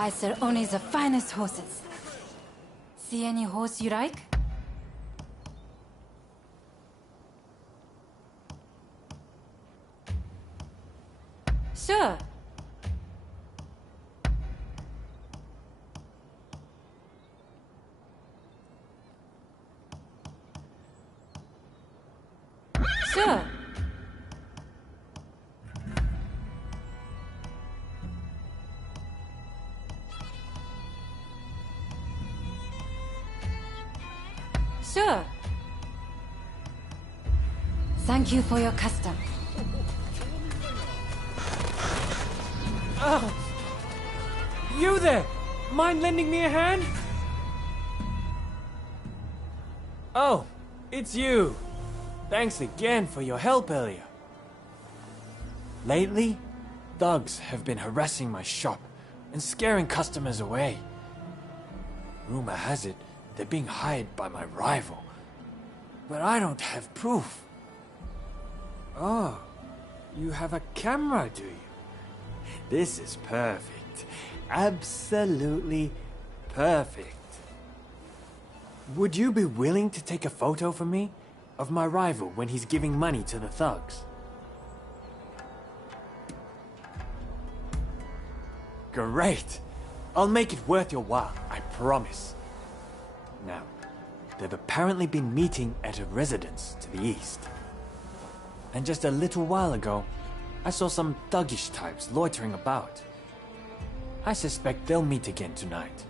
I sell only the finest horses. See any horse you like? Sure. Sure. Sure. Thank you for your custom. You there! Mind lending me a hand? Oh, it's you. Thanks again for your help earlier. Lately, thugs have been harassing my shop and scaring customers away. Rumor has it they're being hired by my rival, but I don't have proof. Oh, you have a camera, do you? This is perfect. Absolutely perfect. Would you be willing to take a photo for me of my rival when he's giving money to the thugs? Great! I'll make it worth your while, I promise. Now, they've apparently been meeting at a residence to the east. And just a little while ago, I saw some thuggish types loitering about. I suspect they'll meet again tonight.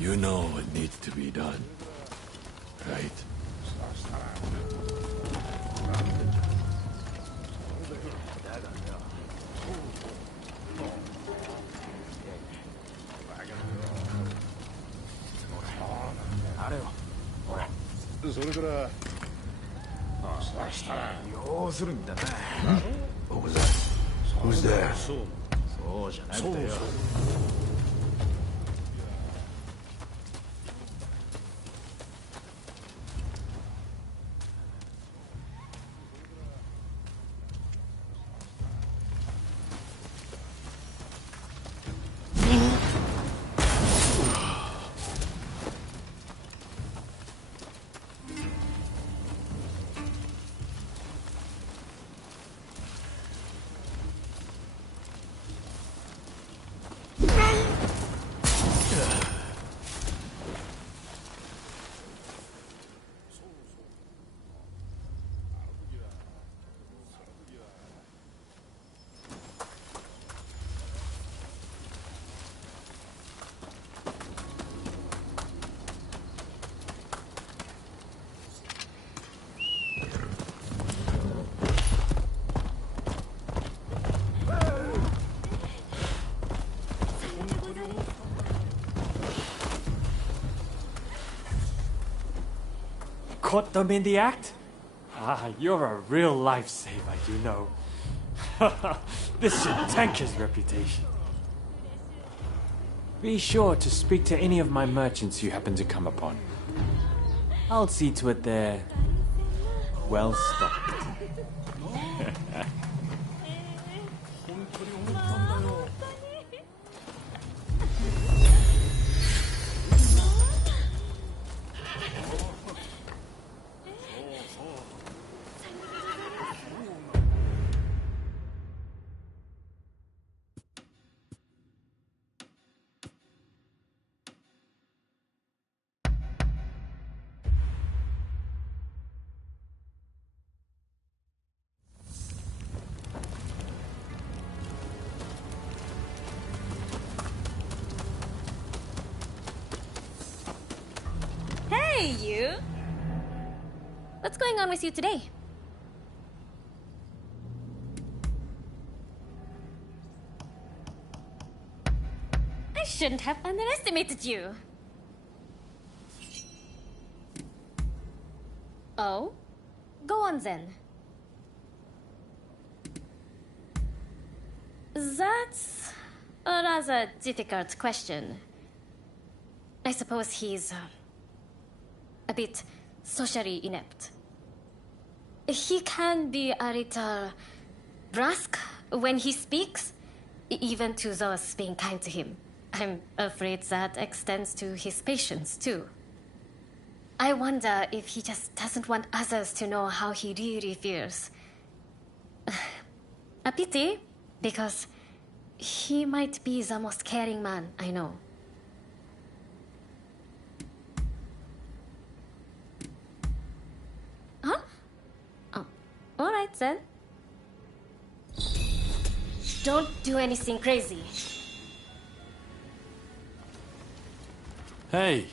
You know what needs to be done, right? What was that? Who's there? caught them in the act? Ah, you're a real lifesaver, you know. This should tank his reputation. Be sure to speak to any of my merchants you happen to come upon. I'll see to it they're well stocked. Hey, you! What's going on with you today? I shouldn't have underestimated you. Oh? Go on then. That's a rather difficult question. I suppose he's a bit socially inept. He can be a little brusque when he speaks, even to those being kind to him. I'm afraid that extends to his patients, too. I wonder if he just doesn't want others to know how he really feels. A pity, because he might be the most caring man I know. Huh? Oh, all right then. Don't do anything crazy. Hey!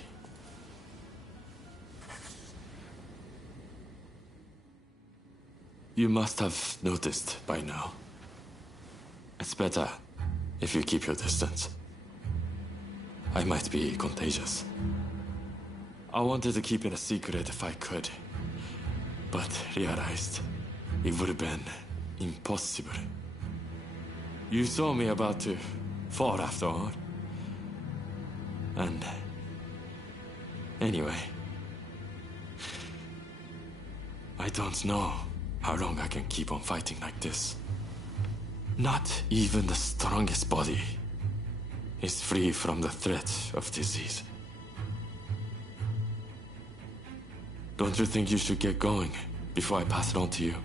You must have noticed by now. It's better if you keep your distance. I might be contagious. I wanted to keep it a secret if I could, but realized it would have been impossible. You saw me about to fall after all. And anyway, I don't know how long I can keep on fighting like this. Not even the strongest body is free from the threat of disease. Don't you think you should get going before I pass it on to you?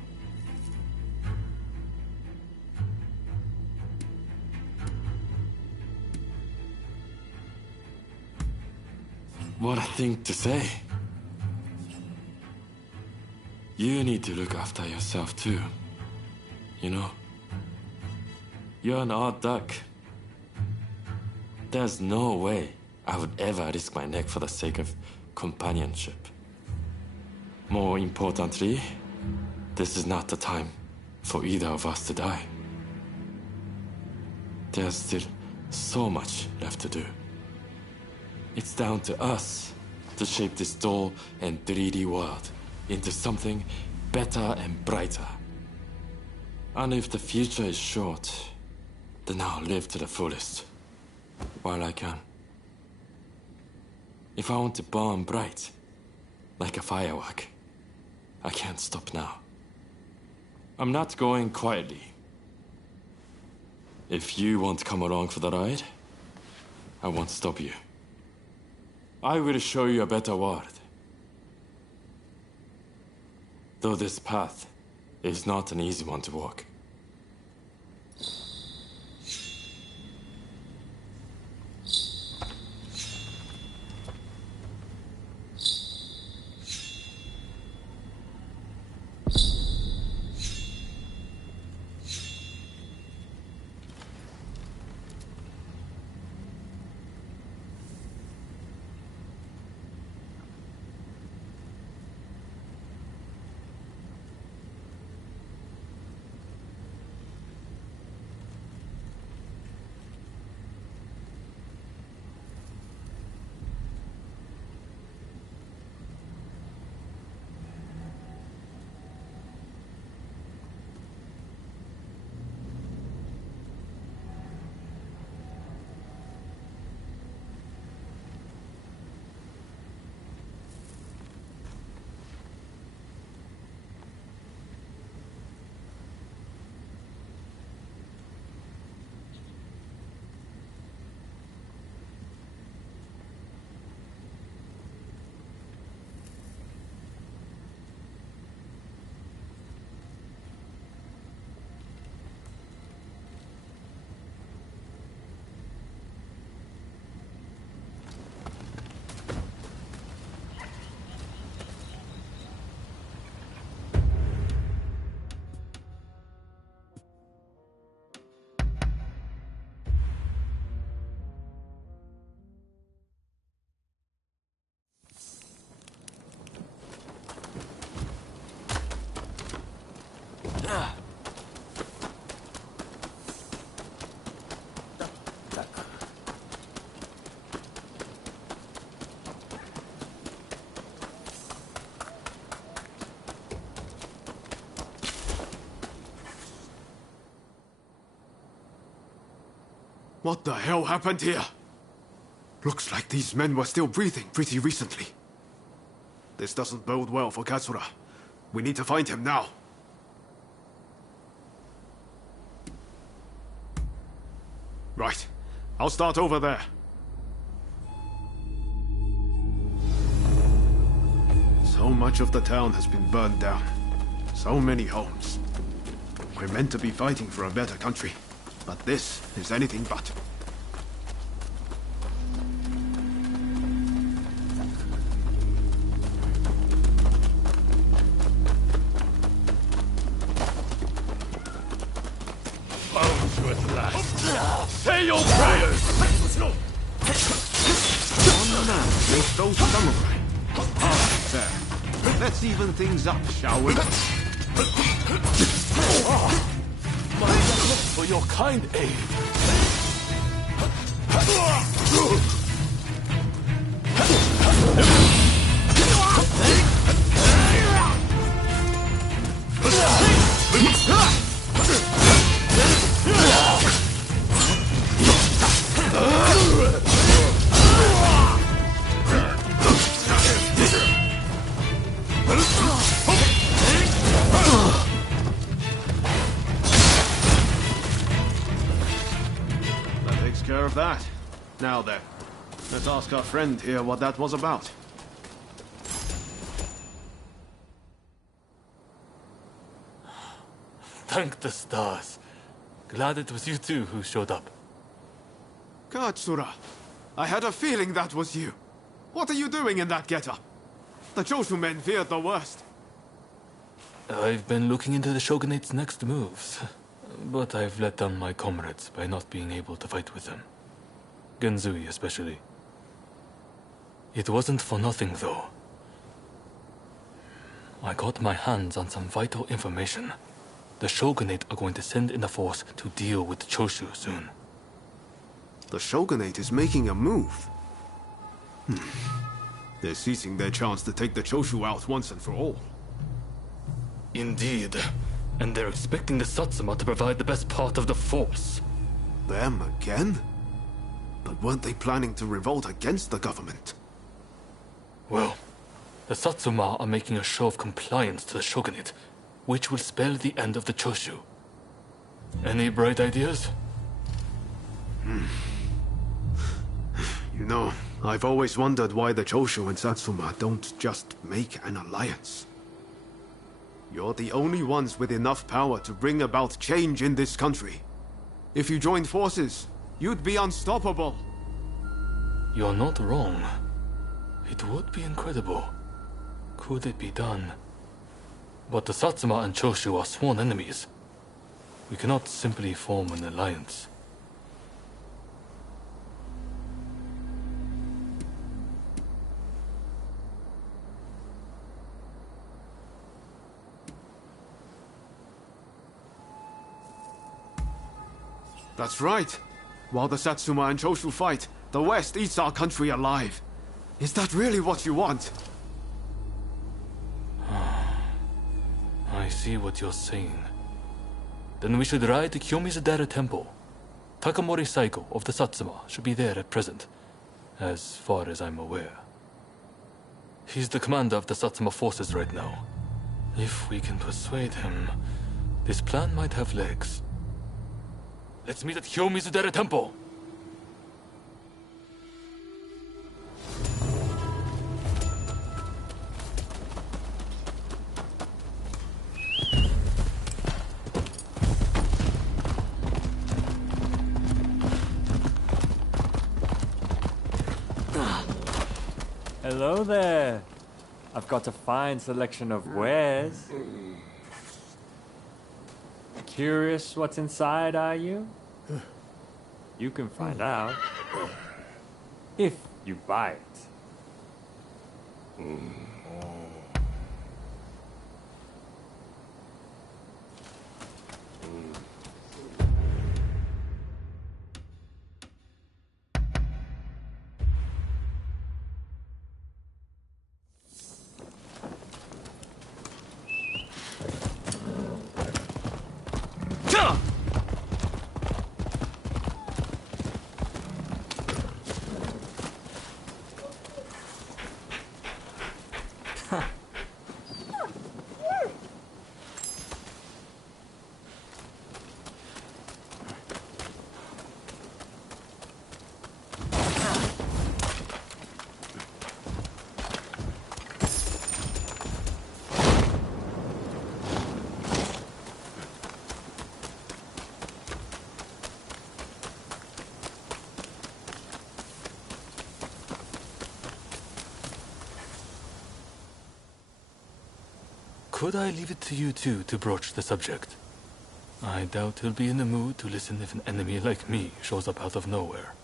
What a thing to say. You need to look after yourself too. You know? You're an odd duck. There's no way I would ever risk my neck for the sake of companionship. More importantly, this is not the time for either of us to die. There's still so much left to do. It's down to us to shape this dull and 3D world into something better and brighter. And if the future is short, then I'll live to the fullest while I can. If I want to burn bright, like a firework, I can't stop now. I'm not going quietly. If you want to come along for the ride, I won't stop you. I will show you a better world. Though this path is not an easy one to walk. What the hell happened here? Looks like these men were still breathing pretty recently. This doesn't bode well for Katsura. We need to find him now. Right. I'll start over there. So much of the town has been burned down. So many homes. We're meant to be fighting for a better country, but this is anything but. Found you at last. Say your prayers! One man against those samurai. There. Let's even things up, shall we? My thanks for your kind aid. That takes care of that. Now then, let's ask our friend here what that was about. Thank the stars. Glad it was you two who showed up. Katsura, I had a feeling that was you. What are you doing in that getup? The Choshu men feared the worst. I've been looking into the Shogunate's next moves, but I've let down my comrades by not being able to fight with them. Genzui especially. It wasn't for nothing, though. I got my hands on some vital information. The Shogunate are going to send in a force to deal with the Choshu soon. The Shogunate is making a move. They're seizing their chance to take the Choshu out once and for all. Indeed. And they're expecting the Satsuma to provide the best part of the force. Them again? But weren't they planning to revolt against the government? Well, the Satsuma are making a show of compliance to the Shogunate, which will spell the end of the Choshu. Any bright ideas? You know, I've always wondered why the Choshu and Satsuma don't just make an alliance. You're the only ones with enough power to bring about change in this country. If you joined forces, you'd be unstoppable. You're not wrong. It would be incredible. Could it be done? But the Satsuma and Choshu are sworn enemies. We cannot simply form an alliance. That's right. While the Satsuma and Choshu fight, the West eats our country alive. Is that really what you want? I see what you're saying. Then we should ride to Kiyomizu-dera Temple. Takamori Saigo of the Satsuma should be there at present, as far as I'm aware. He's the commander of the Satsuma forces right now. If we can persuade him, this plan might have legs. Let's meet at Kiyomizu-dera Temple! Hello there. I've got a fine selection of wares. Curious what's inside, are you? You can find out. If you buy it. could I leave it to you two to broach the subject? I doubt he'll be in the mood to listen if an enemy like me shows up out of nowhere.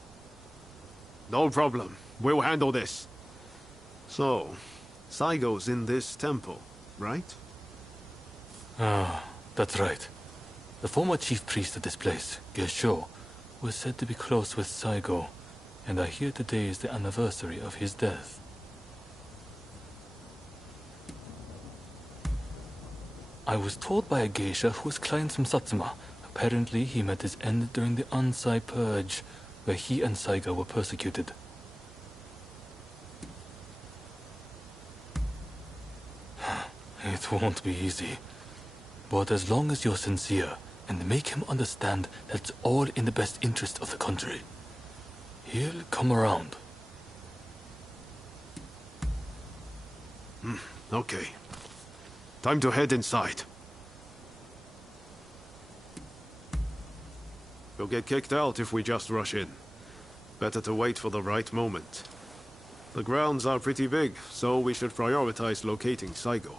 No problem. We'll handle this. So, Saigo's in this temple, right? Ah, that's right. The former chief priest of this place, Gesho, was said to be close with Saigo, and I hear today is the anniversary of his death. I was told by a geisha who was clients from Satsuma. Apparently he met his end during the Ansai Purge, where he and Saigo were persecuted. It won't be easy. But as long as you're sincere, and make him understand that it's all in the best interest of the country, he'll come around. Okay. Time to head inside. We'll get kicked out if we just rush in. Better to wait for the right moment. The grounds are pretty big, so we should prioritize locating Saigo.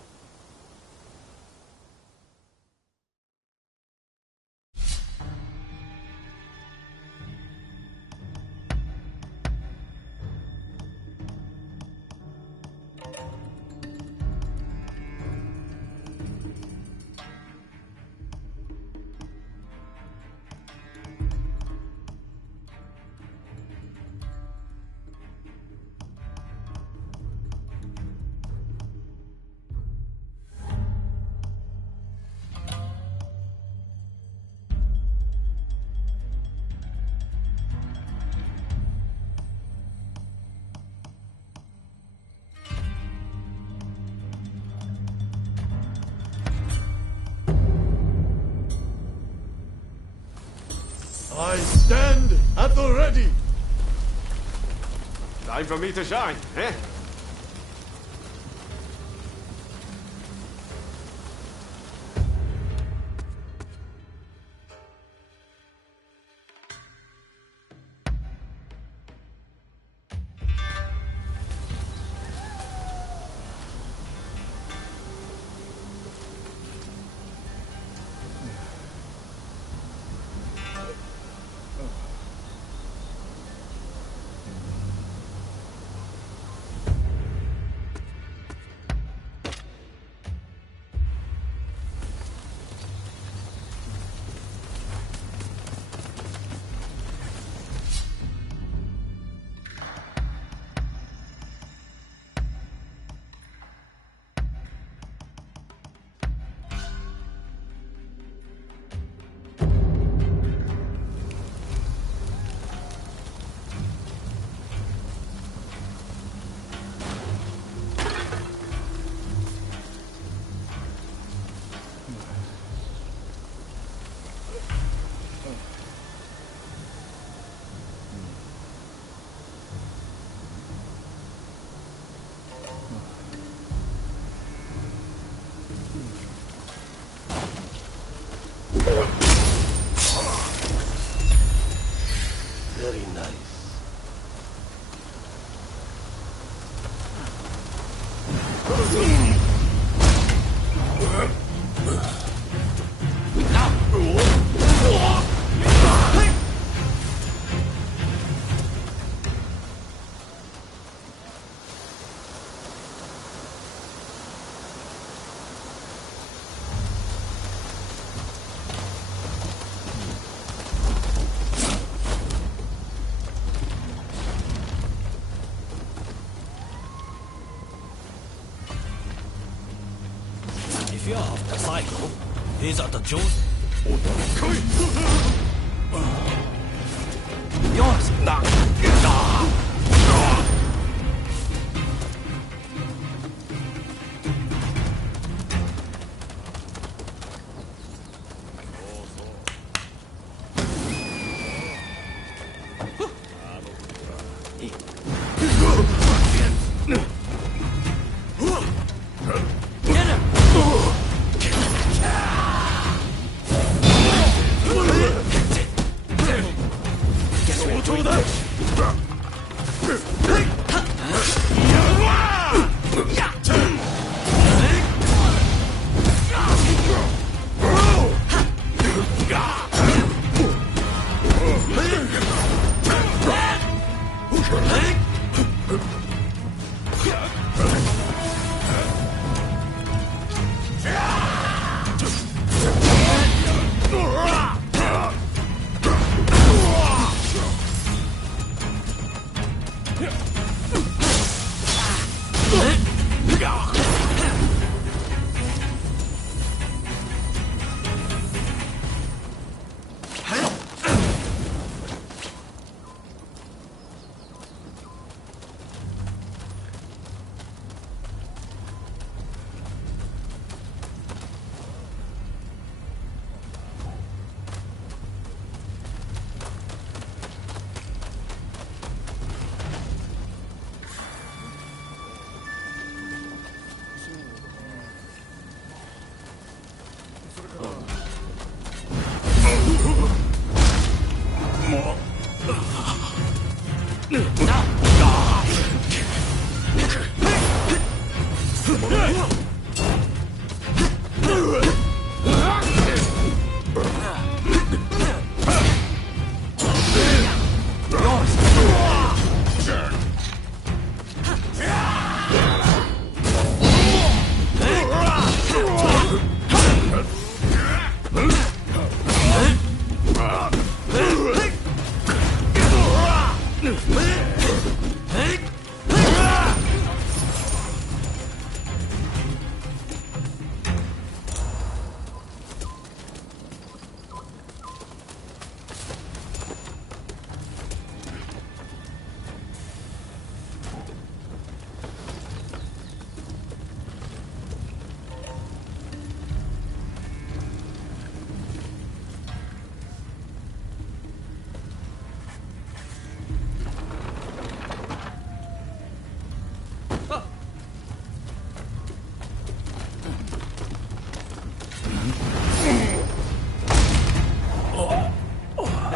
I stand at the ready! Time for me to shine, eh? Very nice. If you're after Saigo, these are the chosen. Yours.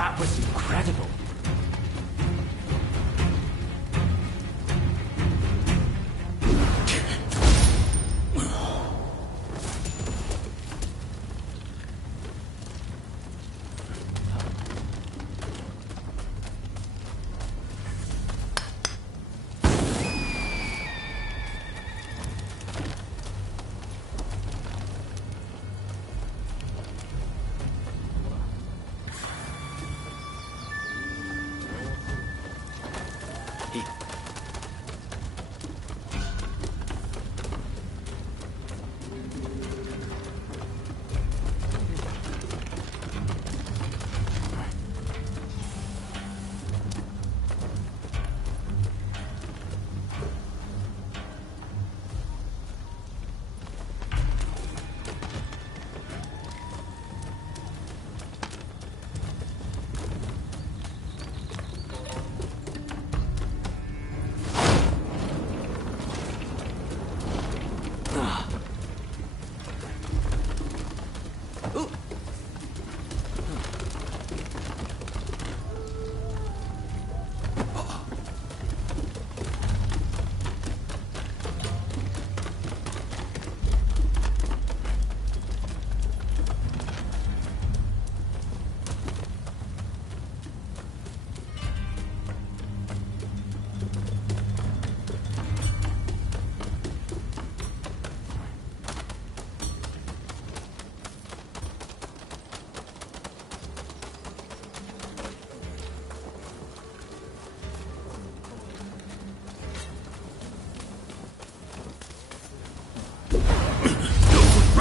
That was incredible.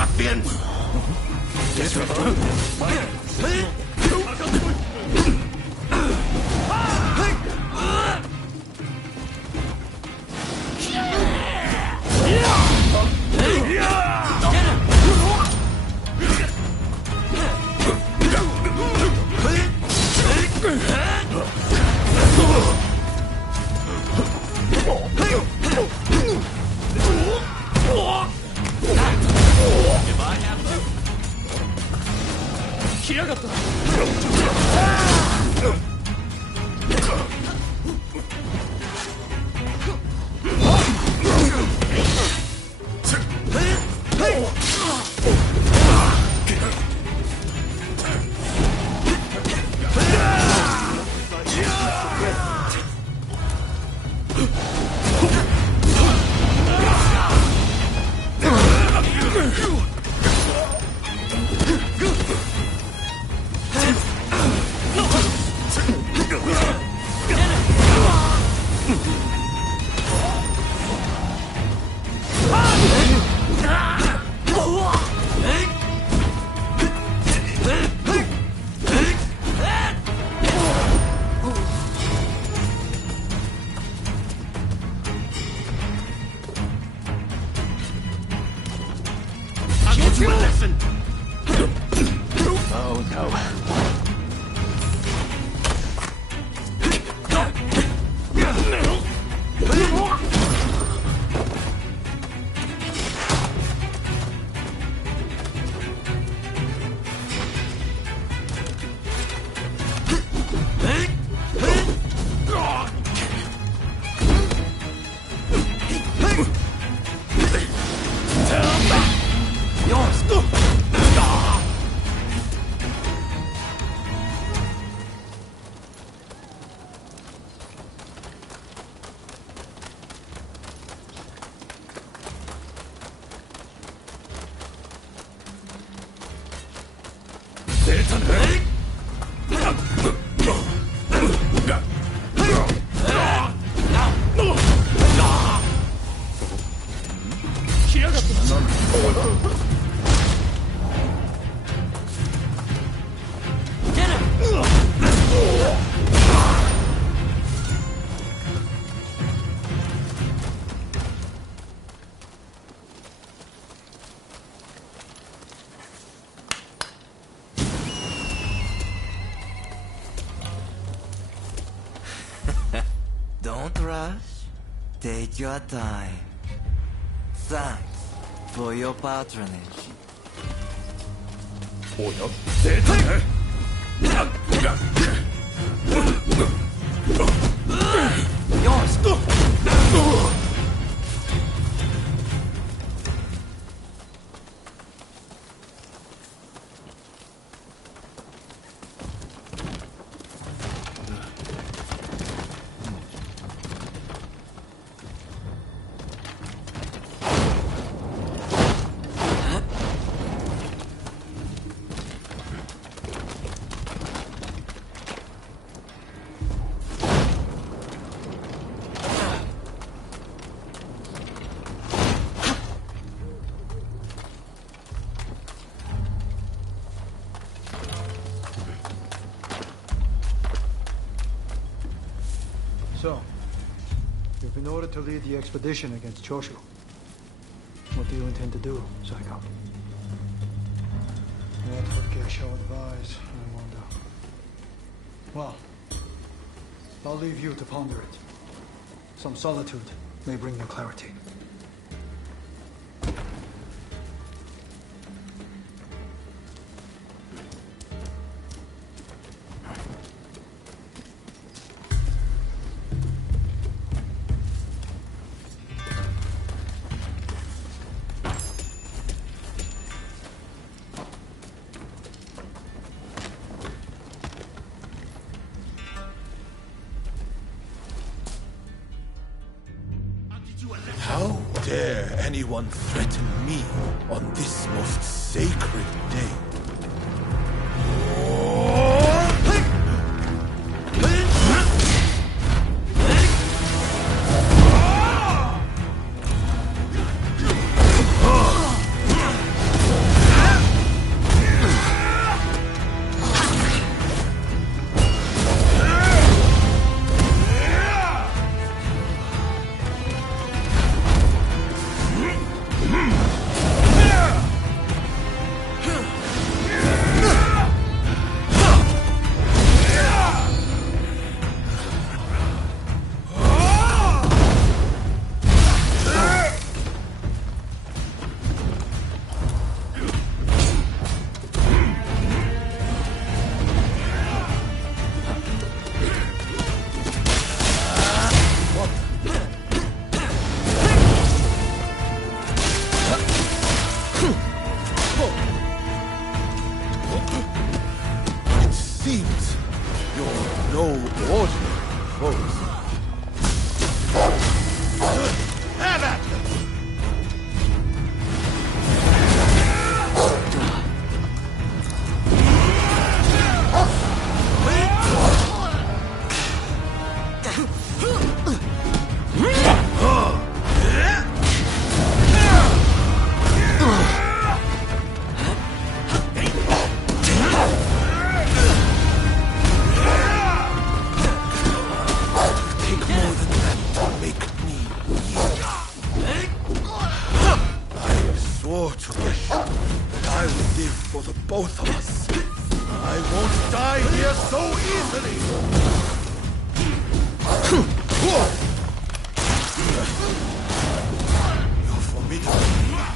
Ruffian!来やがった Don't rush. Take your time. Thanks for your patronage. おや出たねよし So, you've been ordered to lead the expedition against Choshu. What do you intend to do, Saigo? What would Geisha advise, I wonder? Well, I'll leave you to ponder it. Some solitude may bring you clarity. How dare anyone threaten me on this most sacred day? Seems you're no ordinary foes. Have at them! Swore to Gesh that I would live for the both of us. I won't die here so easily! You're formidable indeed.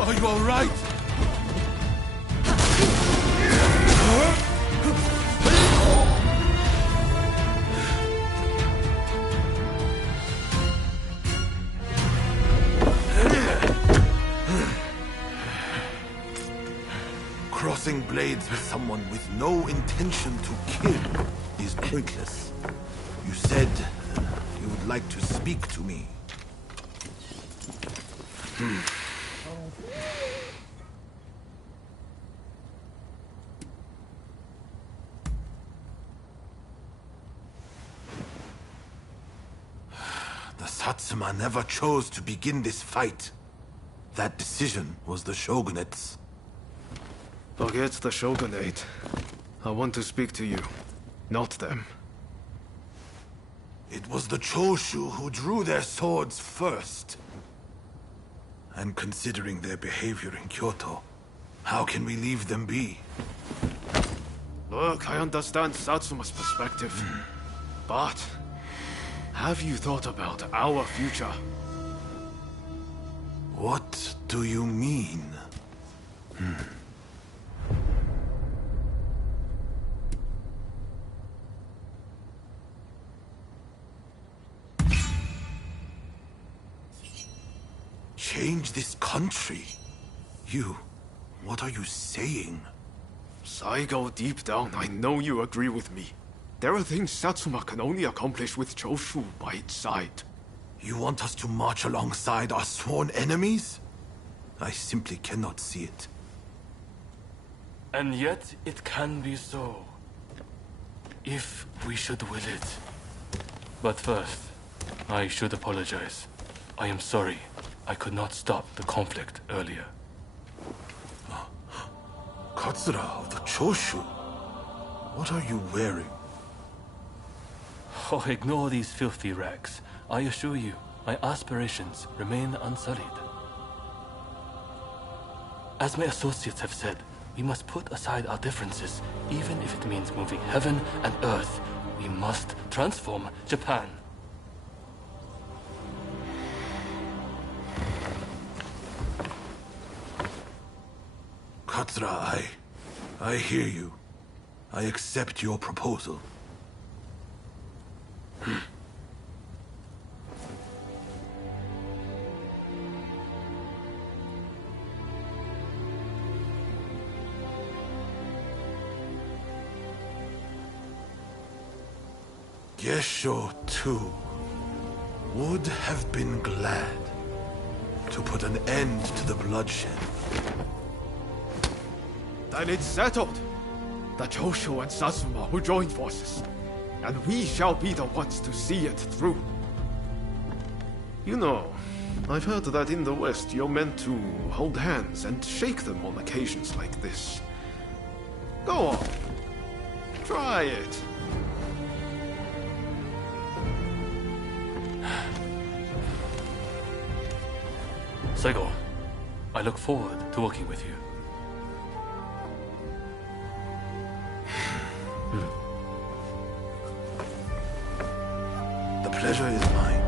Are you all right? Crossing blades with someone with no intention to kill is pointless. You said you would like to speak to me. The Satsuma never chose to begin this fight. That decision was the Shogunate's. The Forget the shogunate. I want to speak to you, not them. It was the Choshu who drew their swords first. And considering their behavior in Kyoto, how can we leave them be? Look, I understand Satsuma's perspective. But have you thought about our future? What do you mean? Change this country? What are you saying? Saigo, deep down, I know you agree with me. There are things Satsuma can only accomplish with Choshu by its side. You want us to march alongside our sworn enemies? I simply cannot see it. And yet, it can be so. If we should will it. But first, I should apologize. I am sorry. I could not stop the conflict earlier. Katsura of the Choshu? What are you wearing? Oh, ignore these filthy rags. I assure you, my aspirations remain unsullied. As my associates have said, we must put aside our differences, even if it means moving heaven and earth. We must transform Japan. Katsura, I hear you. I accept your proposal. Gesho, too, would have been glad to put an end to the bloodshed. Then it's settled. The Choshu and Satsuma will join forces, and we shall be the ones to see it through. You know, I've heard that in the West you're meant to hold hands and shake them on occasions like this. Go on. Try it. Saigo, I look forward to working with you. The pleasure is mine.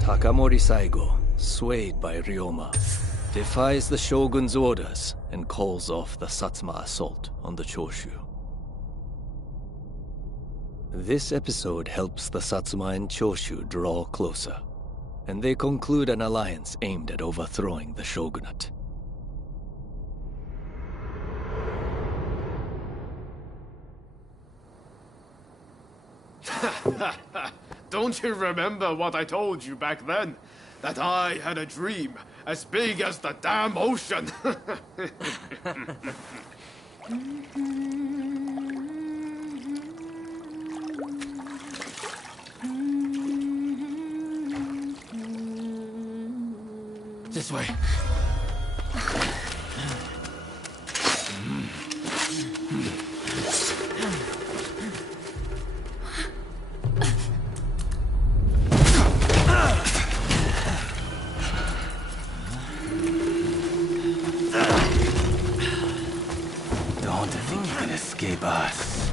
Takamori Saigo, swayed by Ryoma, defies the Shogun's orders and calls off the Satsuma assault on the Choshu. This episode helps the Satsuma and Choshu draw closer, and they conclude an alliance aimed at overthrowing the shogunate. Don't you remember what I told you back then? That I had a dream as big as the damn ocean. This way. Escape us.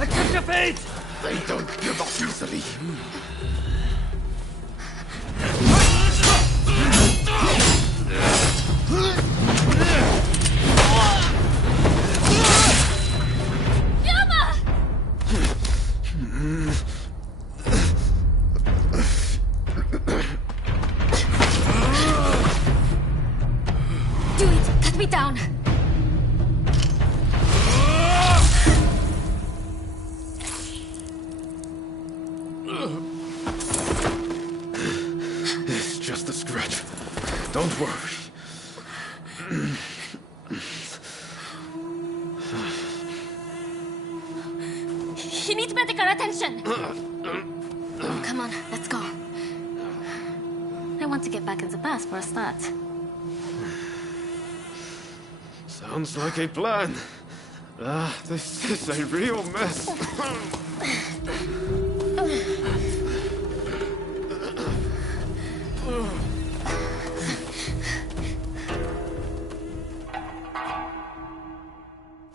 Accept your fate! They don't give up easily. Do it! Cut me down! It's just a scratch. Don't worry. He needs medical attention! Come on, let's go. I want to get back in the past for a start. Sounds like a plan. This is a real mess.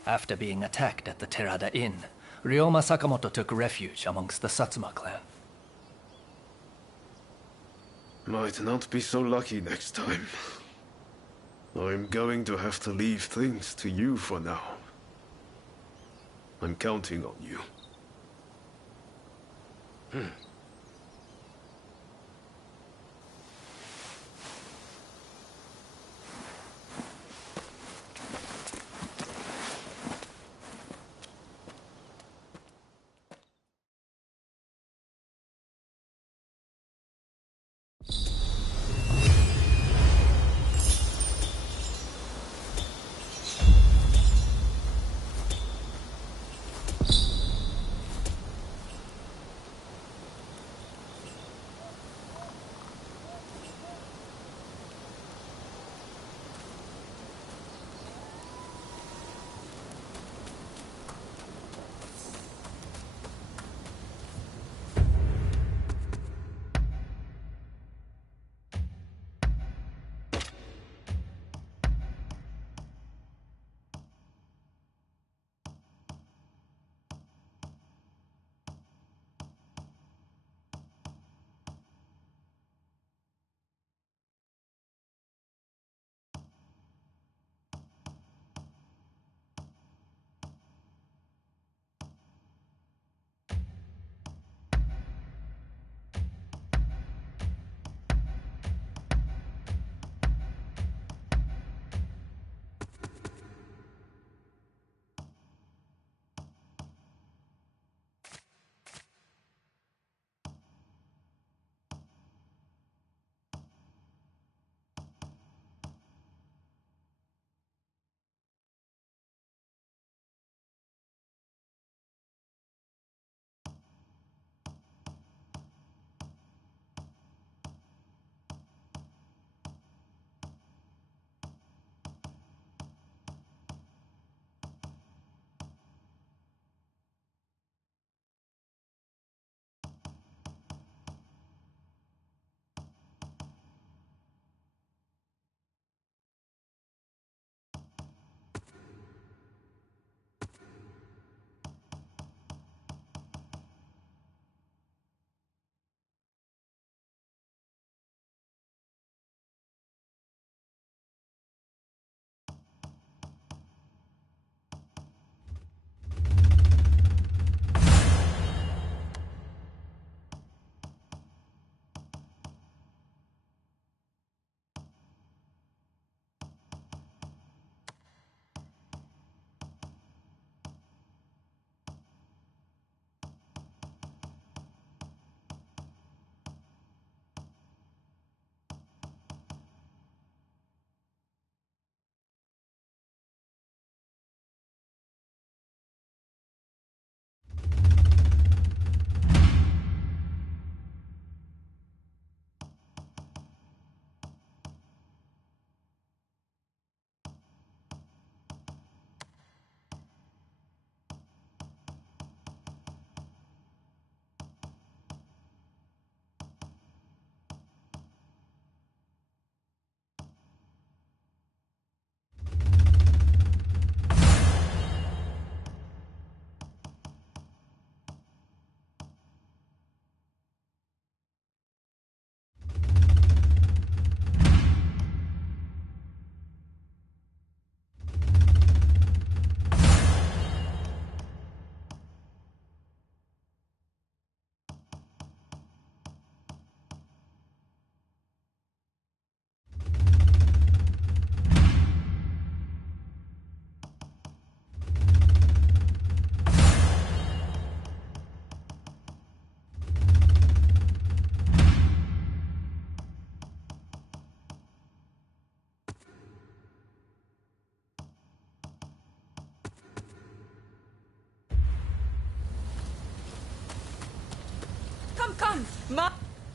After being attacked at the Terada Inn, Ryoma Sakamoto took refuge amongst the Satsuma clan. Might not be so lucky next time. I'm going to have to leave things to you for now. I'm counting on you.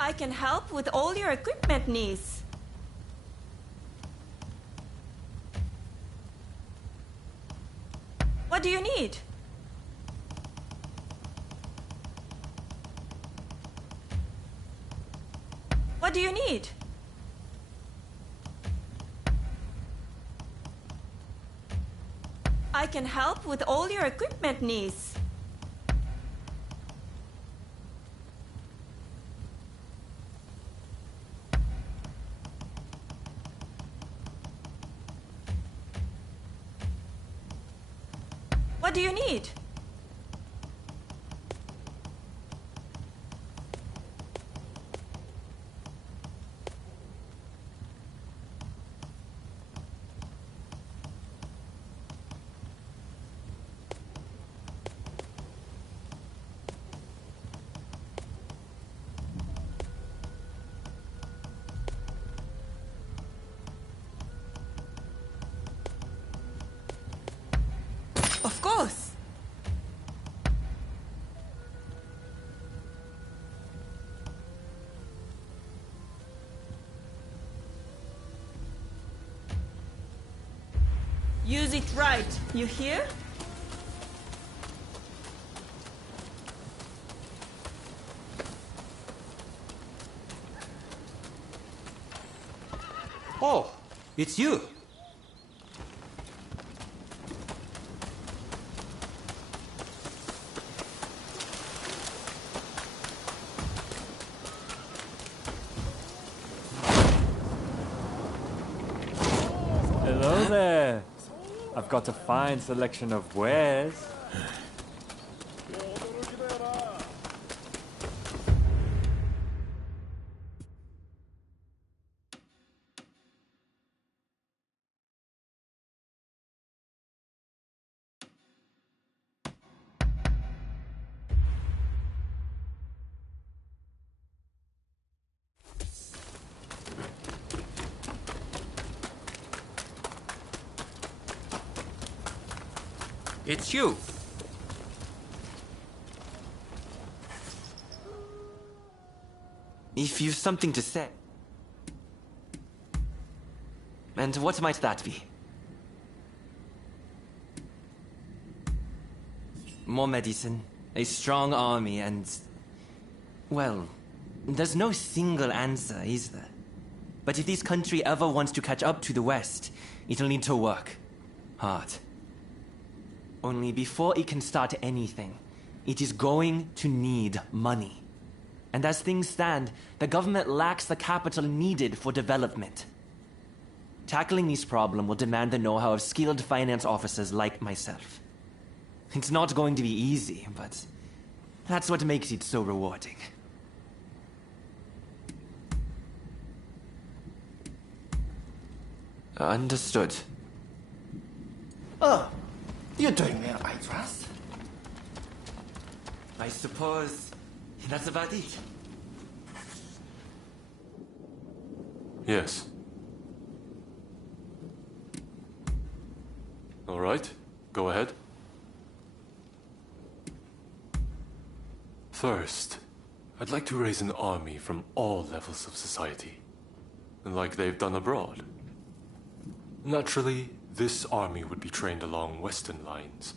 I can help with all your equipment needs. What do you need? What do you need? I can help with all your equipment needs. What do you need? Of course. Use it right, you hear? Oh, it's you. Hello there. I've got a fine selection of wares. It's you. If you've something to say. And what might that be? More medicine, a strong army, and... well, there's no single answer, is there? But if this country ever wants to catch up to the West, it'll need to work hard. Only before it can start anything, it is going to need money. And as things stand, the government lacks the capital needed for development. Tackling this problem will demand the know-how of skilled finance officers like myself. It's not going to be easy, but that's what makes it so rewarding. Understood. Oh, you're doing well, I trust. I suppose that's about it. Yes. All right, go ahead. First, I'd like to raise an army from all levels of society, like they've done abroad. Naturally, this army would be trained along Western lines.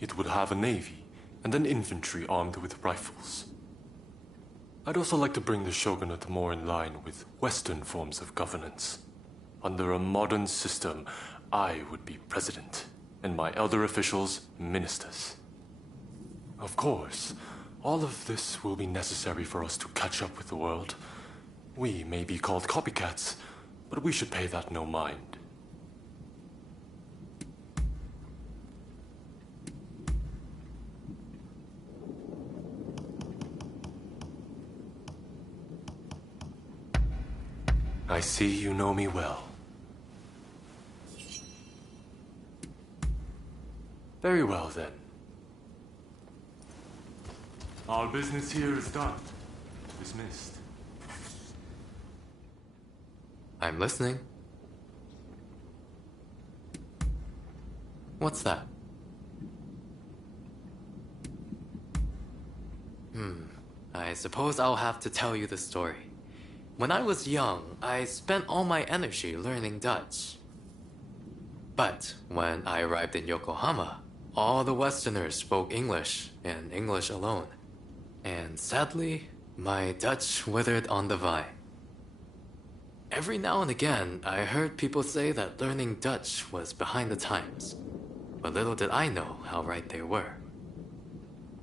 It would have a navy and an infantry armed with rifles. I'd also like to bring the shogunate more in line with Western forms of governance. Under a modern system, I would be president, and my elder officials, ministers. Of course, all of this will be necessary for us to catch up with the world. We may be called copycats, but we should pay that no mind. I see you know me well. Very well, then. Our business here is done. Dismissed. I'm listening. What's that? I suppose I'll have to tell you the story. When I was young, I spent all my energy learning Dutch. But when I arrived in Yokohama, all the Westerners spoke English, and English alone. And sadly, my Dutch withered on the vine. Every now and again, I heard people say that learning Dutch was behind the times. But little did I know how right they were.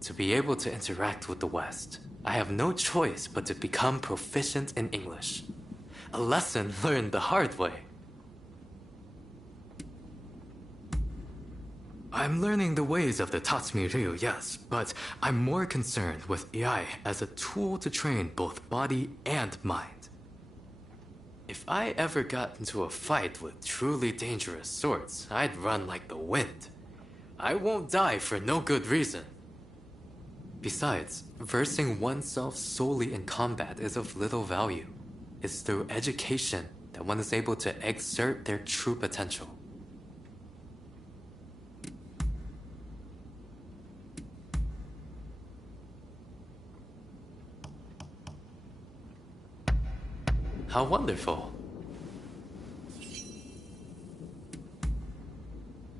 To be able to interact with the West, I have no choice but to become proficient in English. A lesson learned the hard way. I'm learning the ways of the Tatsumi Ryu, yes, but I'm more concerned with AI as a tool to train both body and mind. If I ever got into a fight with truly dangerous swords, I'd run like the wind. I won't die for no good reason. Besides, versing oneself solely in combat is of little value. It's through education that one is able to exert their true potential. How wonderful.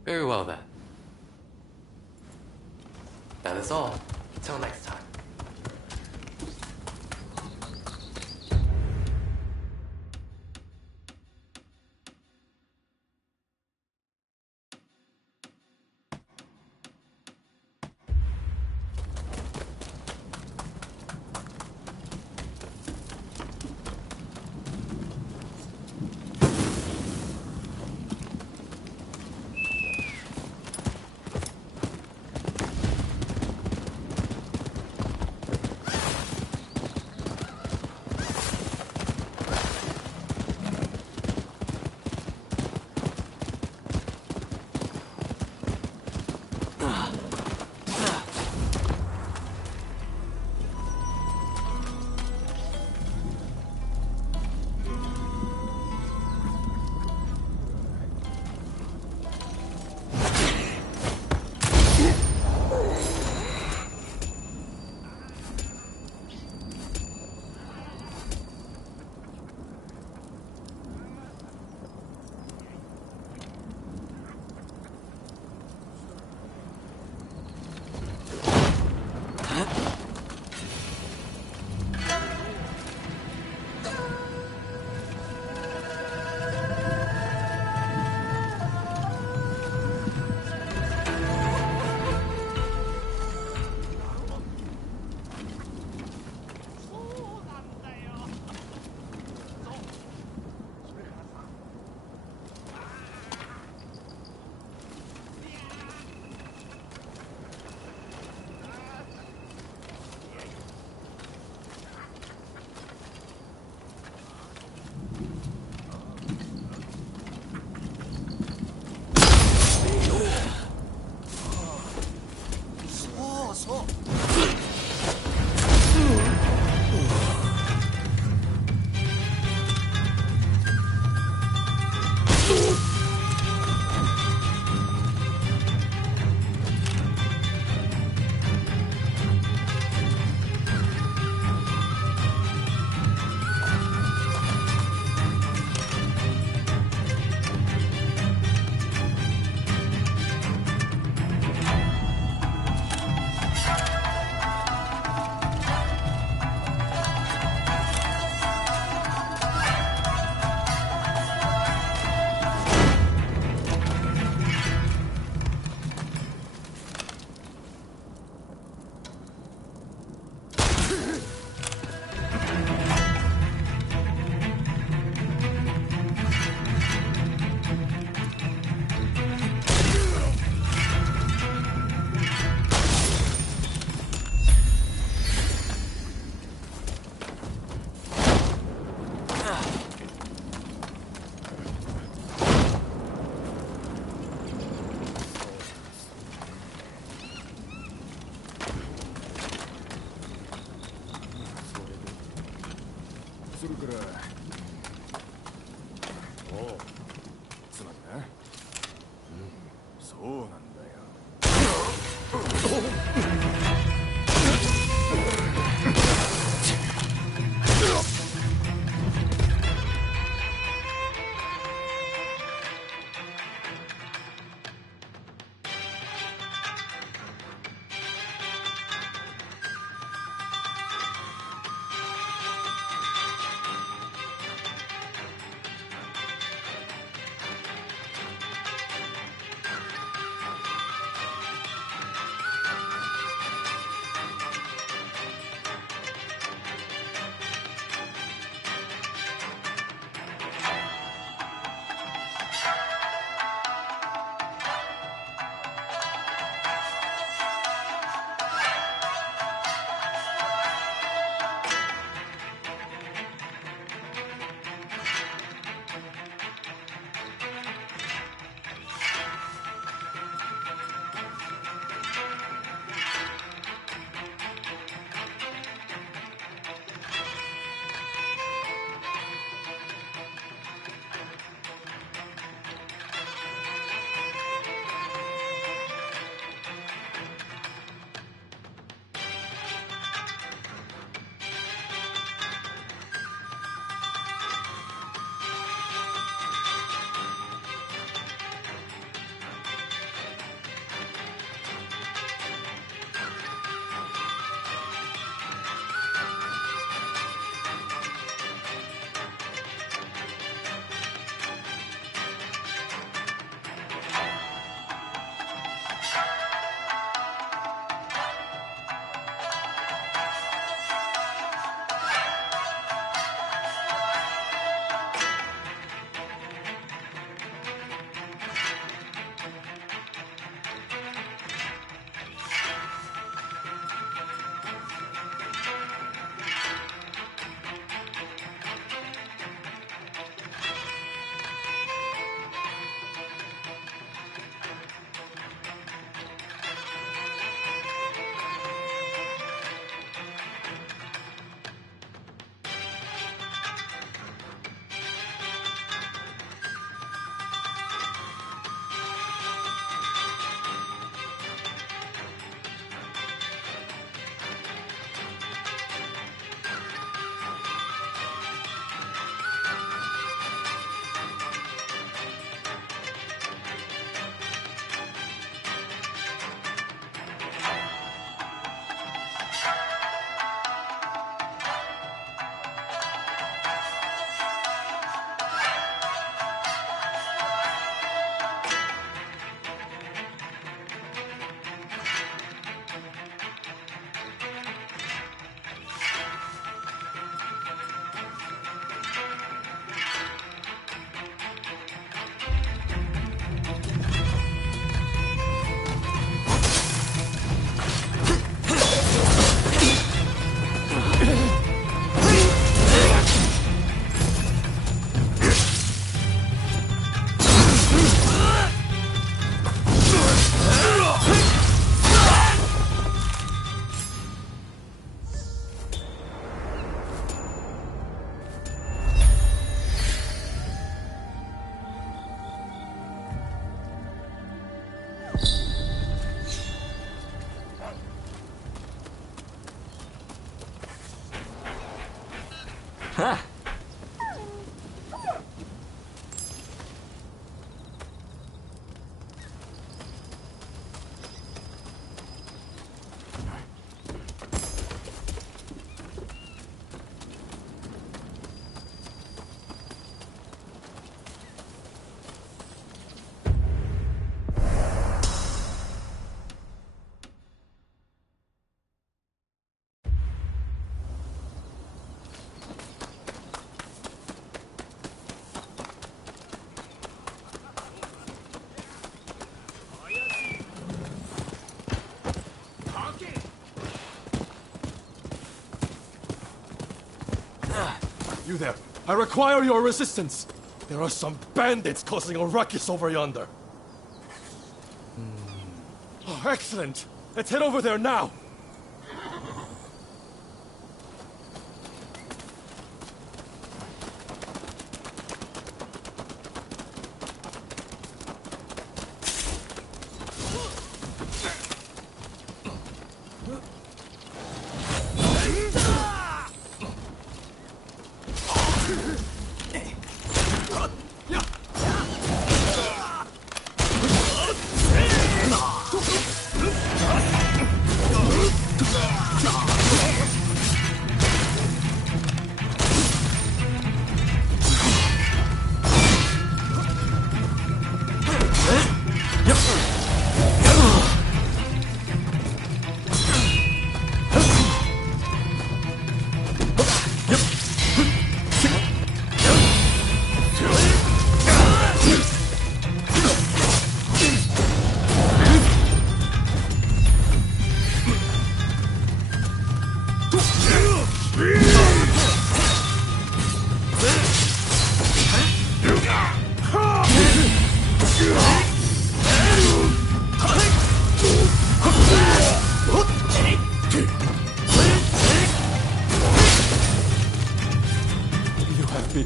Very well then. That is all. Till next time. You there. I require your resistance. There are some bandits causing a ruckus over yonder. Oh, excellent. Let's head over there now.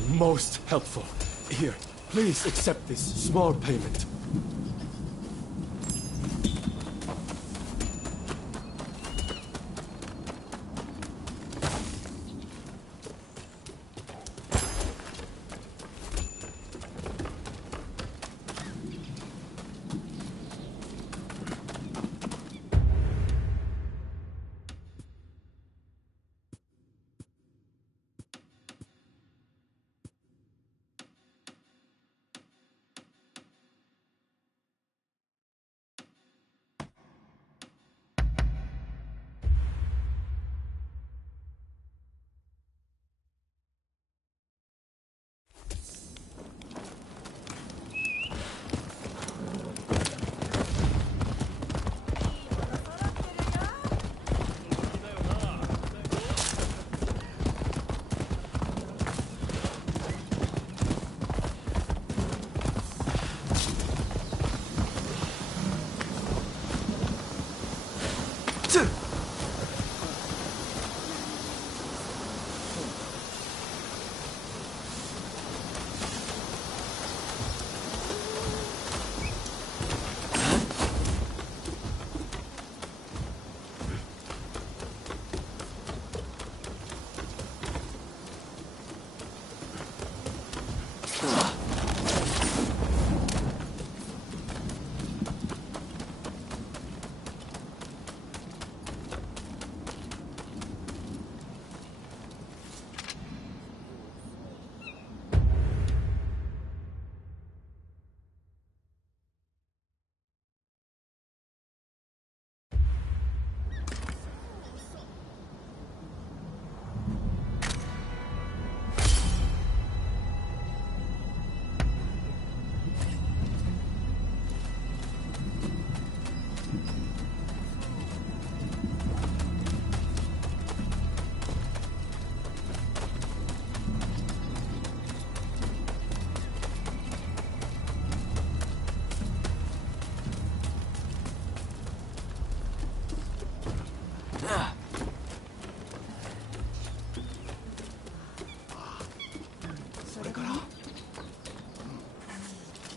Most helpful. Here, please accept this small payment.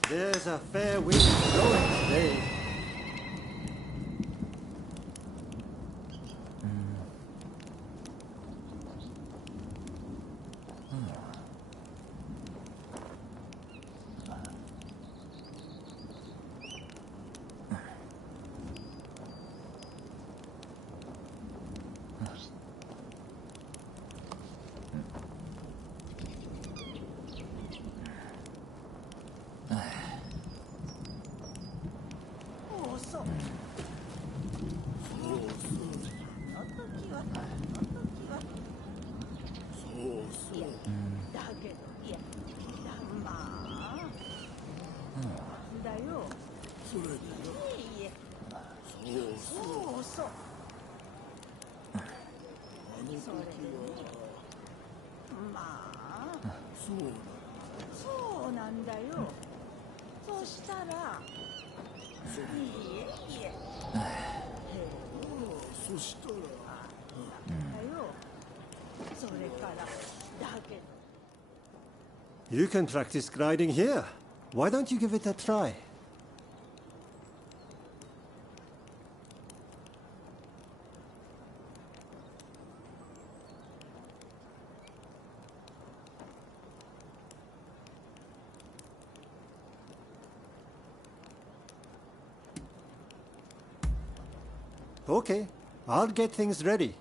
There's a fair wind blowing today. You can practice gliding here. Why don't you give it a try? Okay, I'll get things ready.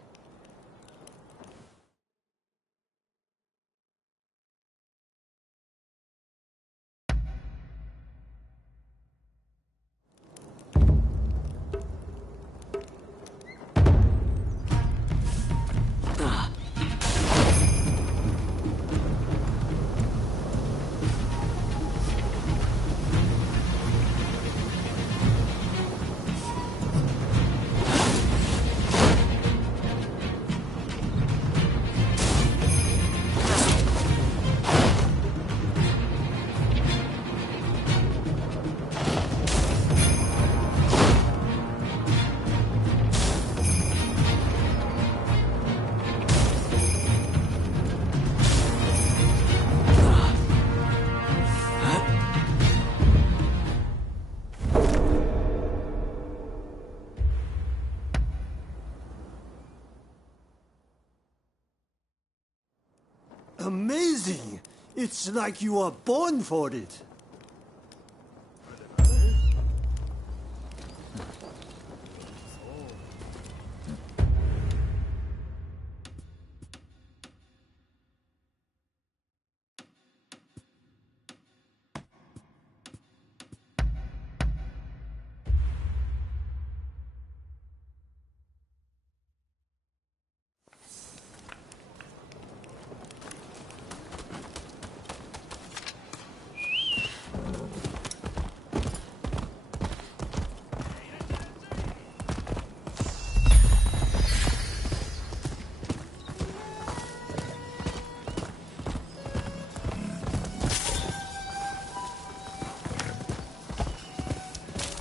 Amazing! It's like you are born for it.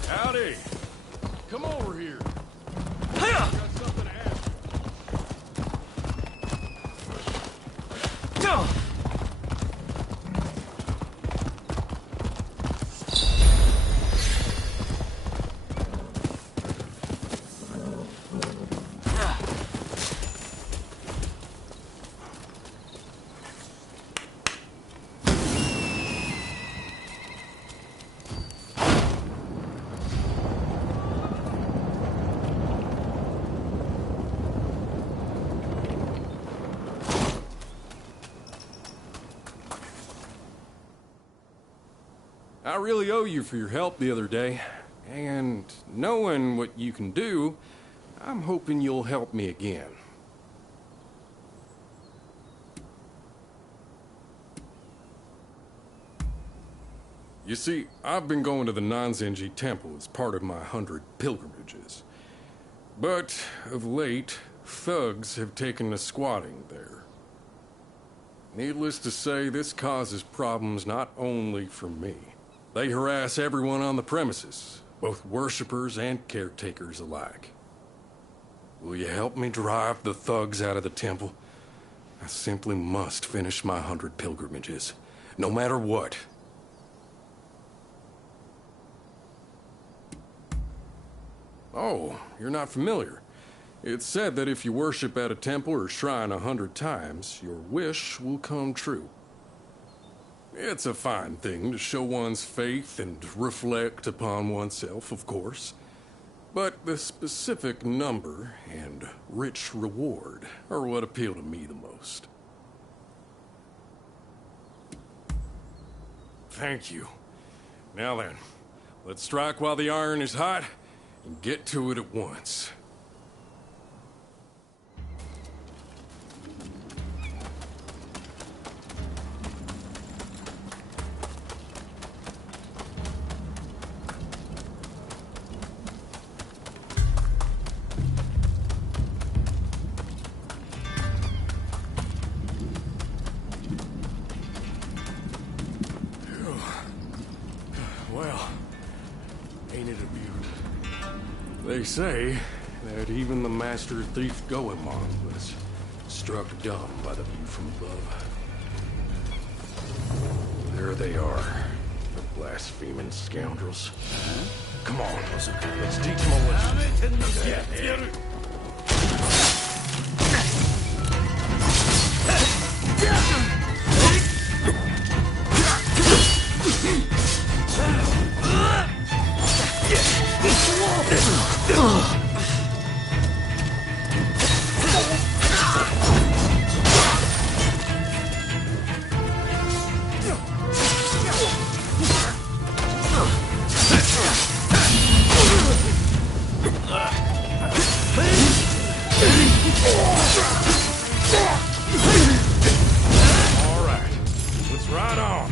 Howdy. Come over here. Got something to ask I really owe you for your help the other day, and knowing what you can do, I'm hoping you'll help me again. You see, I've been going to the Nanzenji Temple as part of my 100 pilgrimages. But, of late, thugs have taken to squatting there. Needless to say, this causes problems not only for me. They harass everyone on the premises, both worshippers and caretakers alike. Will you help me drive the thugs out of the temple? I simply must finish my 100 pilgrimages, no matter what. Oh, you're not familiar. It's said that if you worship at a temple or shrine 100 times, your wish will come true. It's a fine thing to show one's faith and reflect upon oneself, of course. But the specific number and rich reward are what appeal to me the most. Thank you. Now then, let's strike while the iron is hot and get to it at once. it a beaut. They say that even the master thief Goemon was struck dumb by the view from above. There they are, the blaspheming scoundrels. Come on, let's teach them a lesson. Yeah. All right, let's ride on.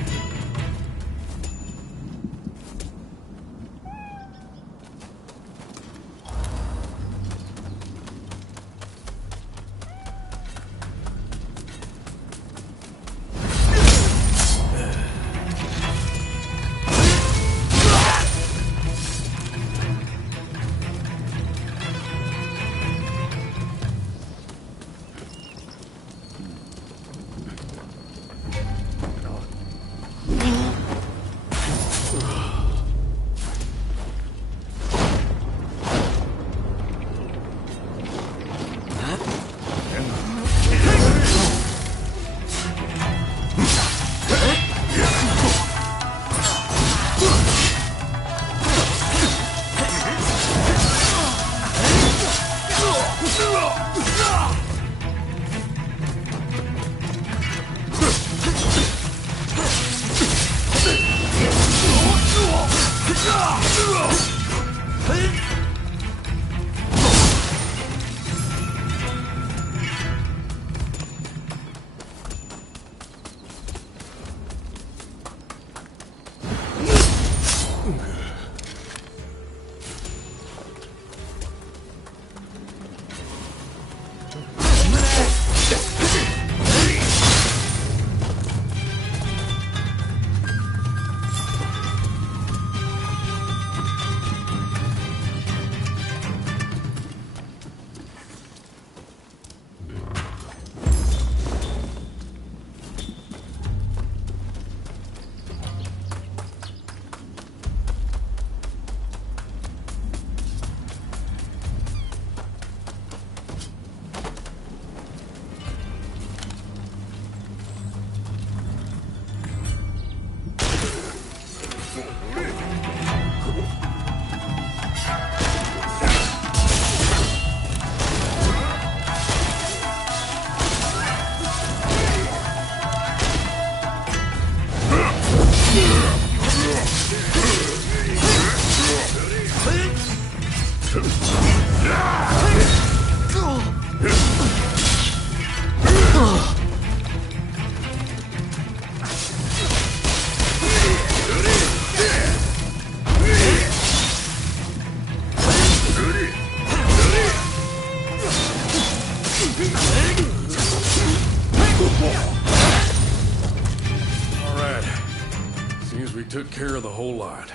Took care of the whole lot.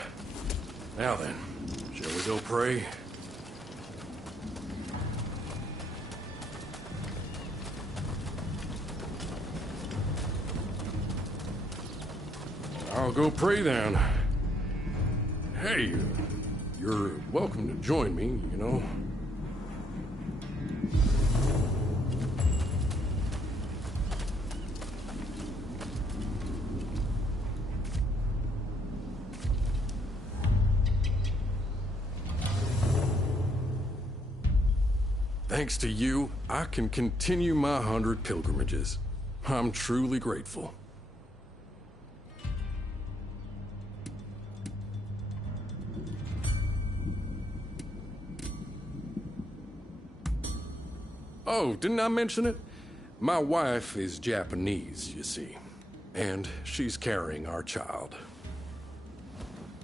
Now then, shall we go pray? I'll go pray then. Hey, you're welcome to join me, you know. Thanks to you, I can continue my 100 pilgrimages. I'm truly grateful. Oh, didn't I mention it? My wife is Japanese, you see, and she's carrying our child.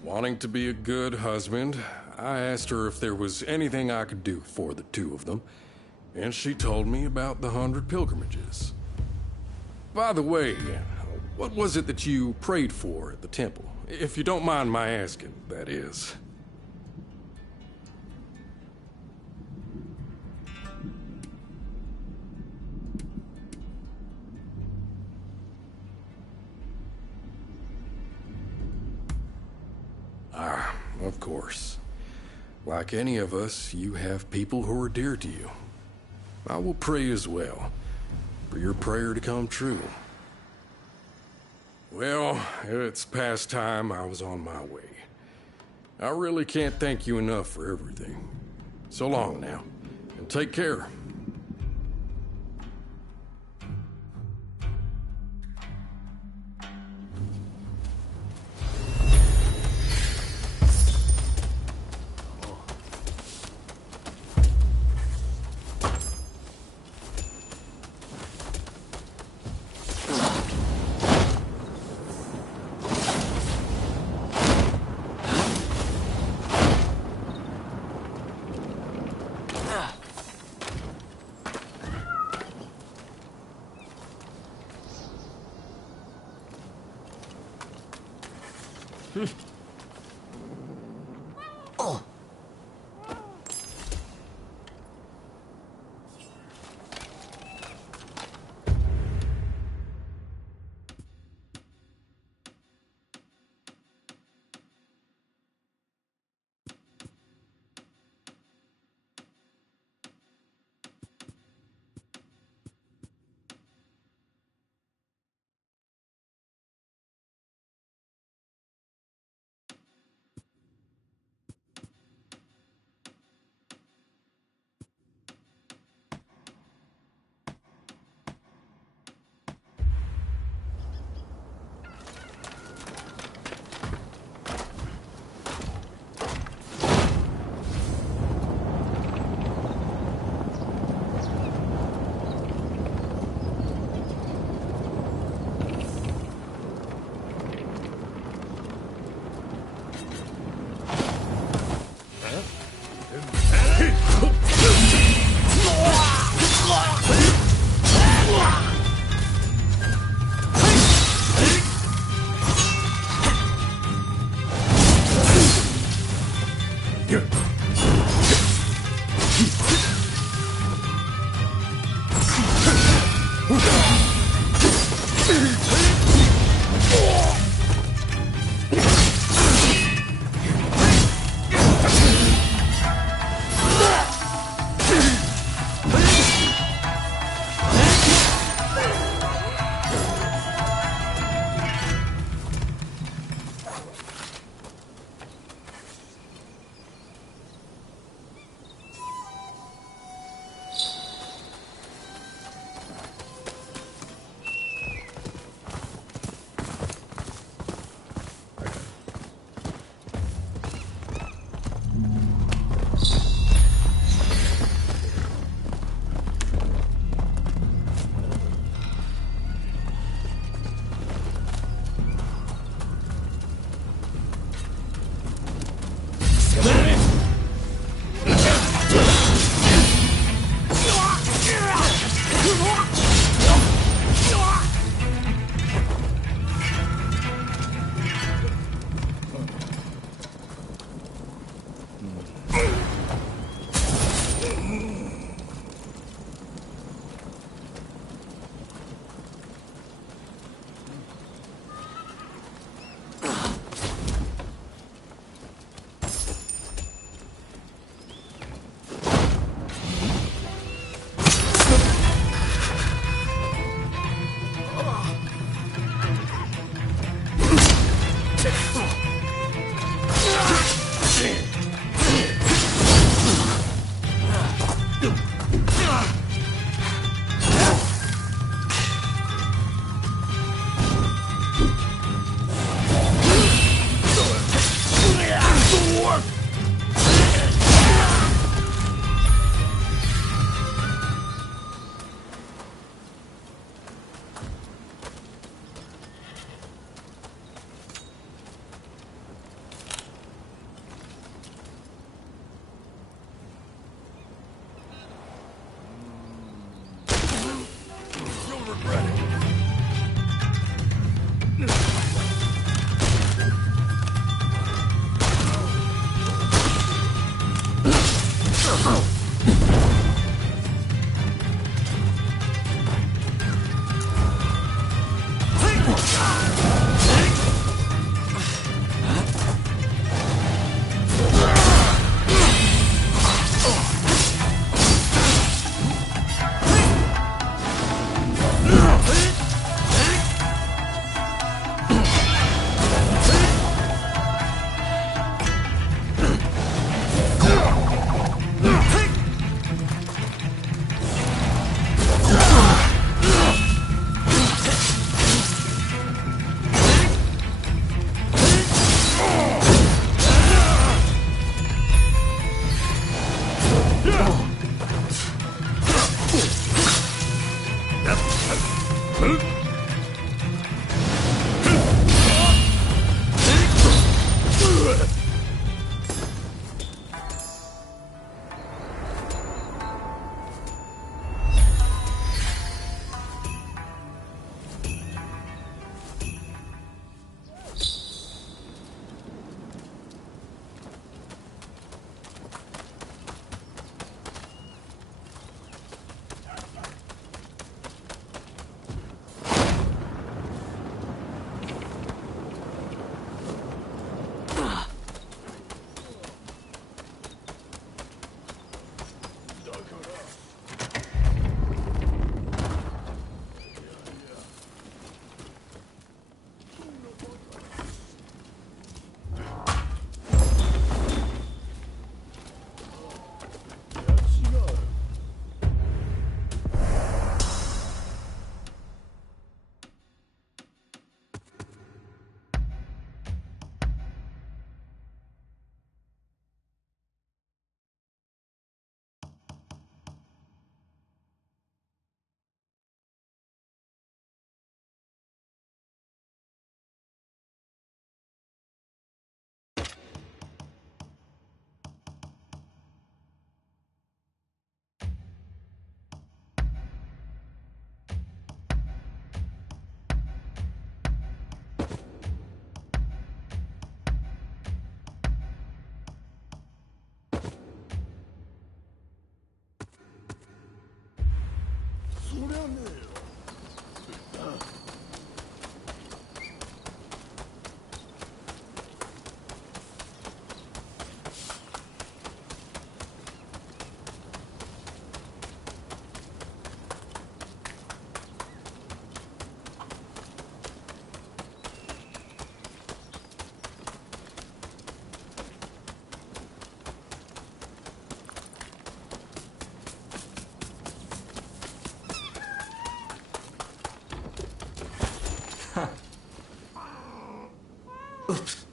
Wanting to be a good husband, I asked her if there was anything I could do for the two of them, and she told me about the 100 pilgrimages. By the way, what was it that you prayed for at the temple? If you don't mind my asking, that is. Of course. Like any of us, you have people who are dear to you. I will pray as well, for your prayer to come true. Well, it's past time. I was on my way. I really can't thank you enough for everything. So long now, and take care. Oops.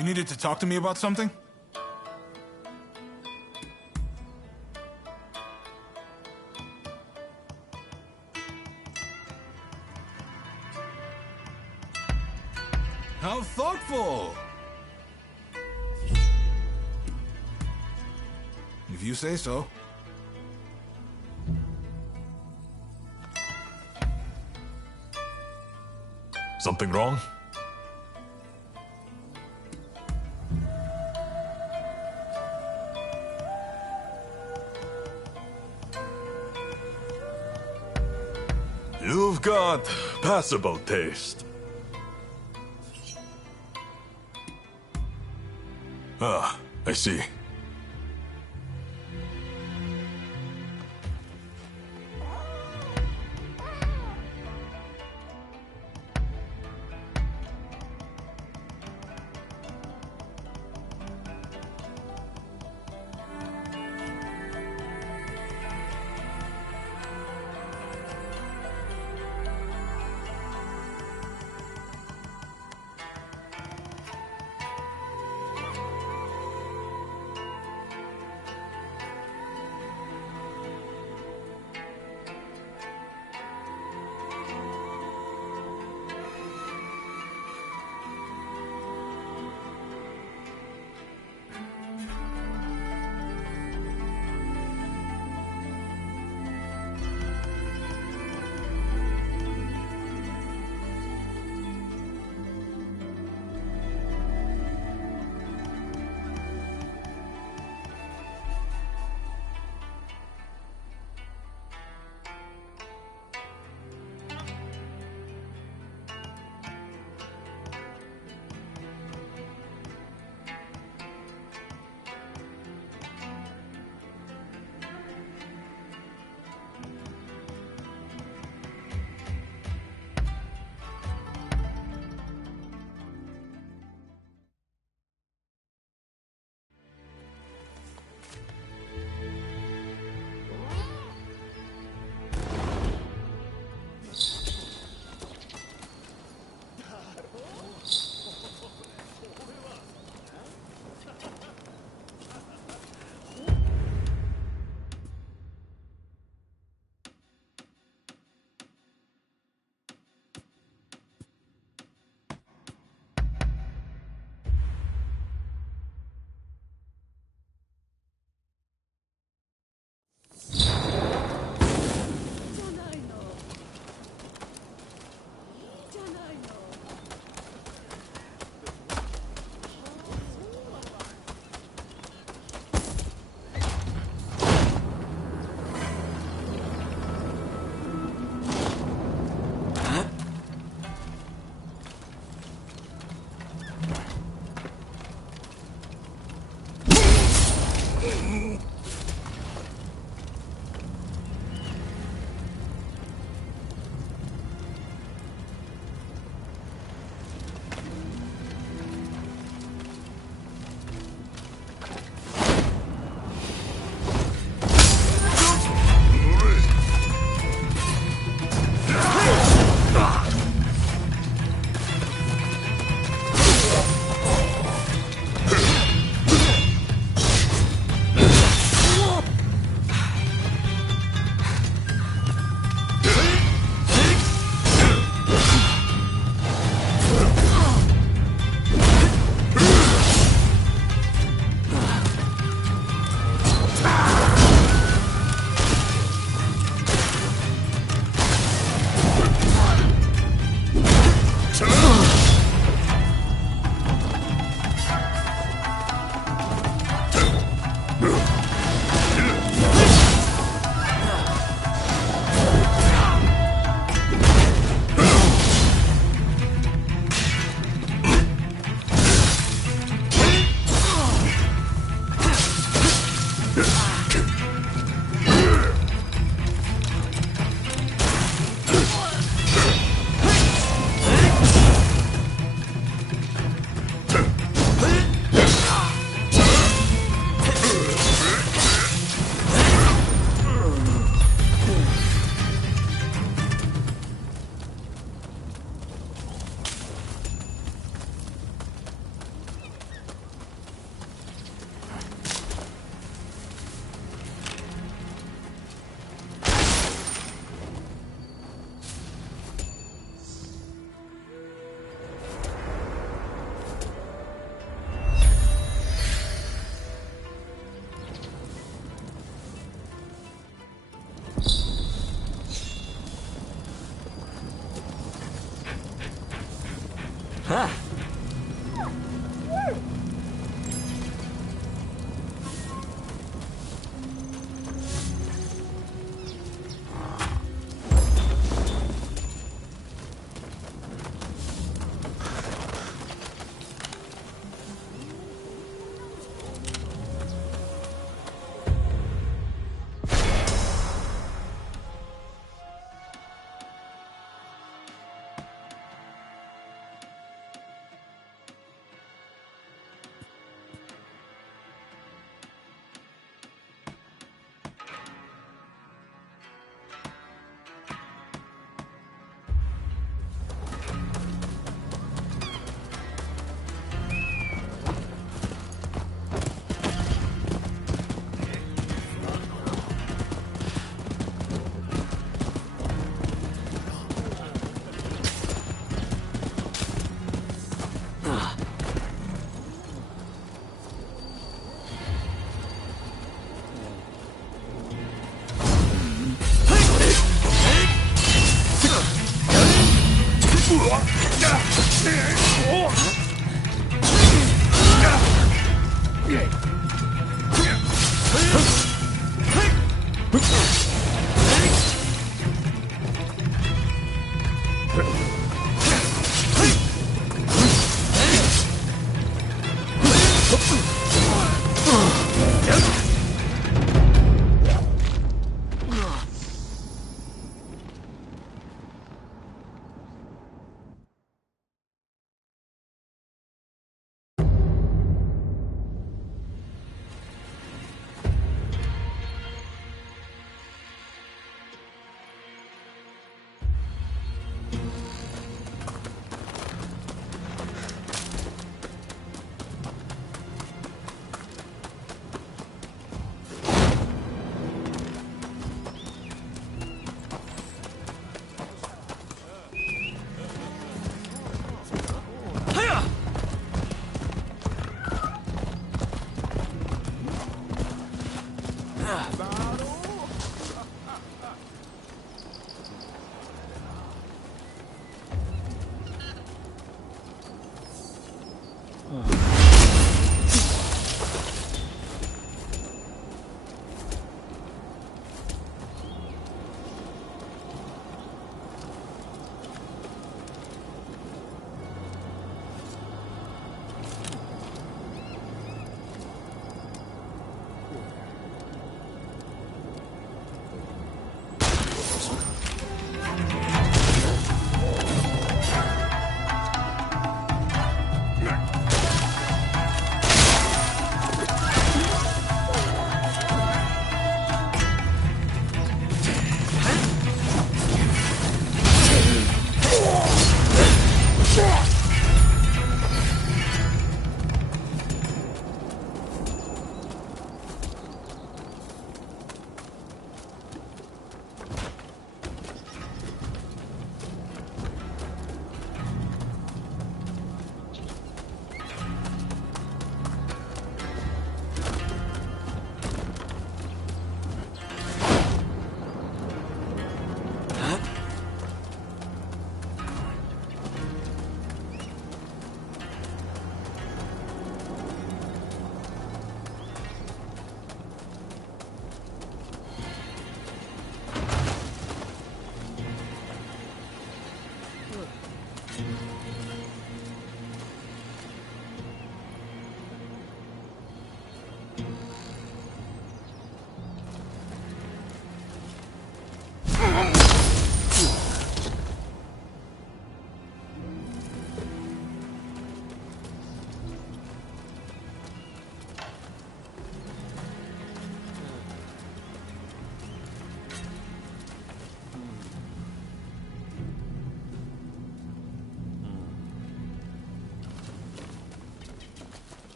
You needed to talk to me about something? How thoughtful! If you say so. Something wrong? You've got passable taste. Ah, I see.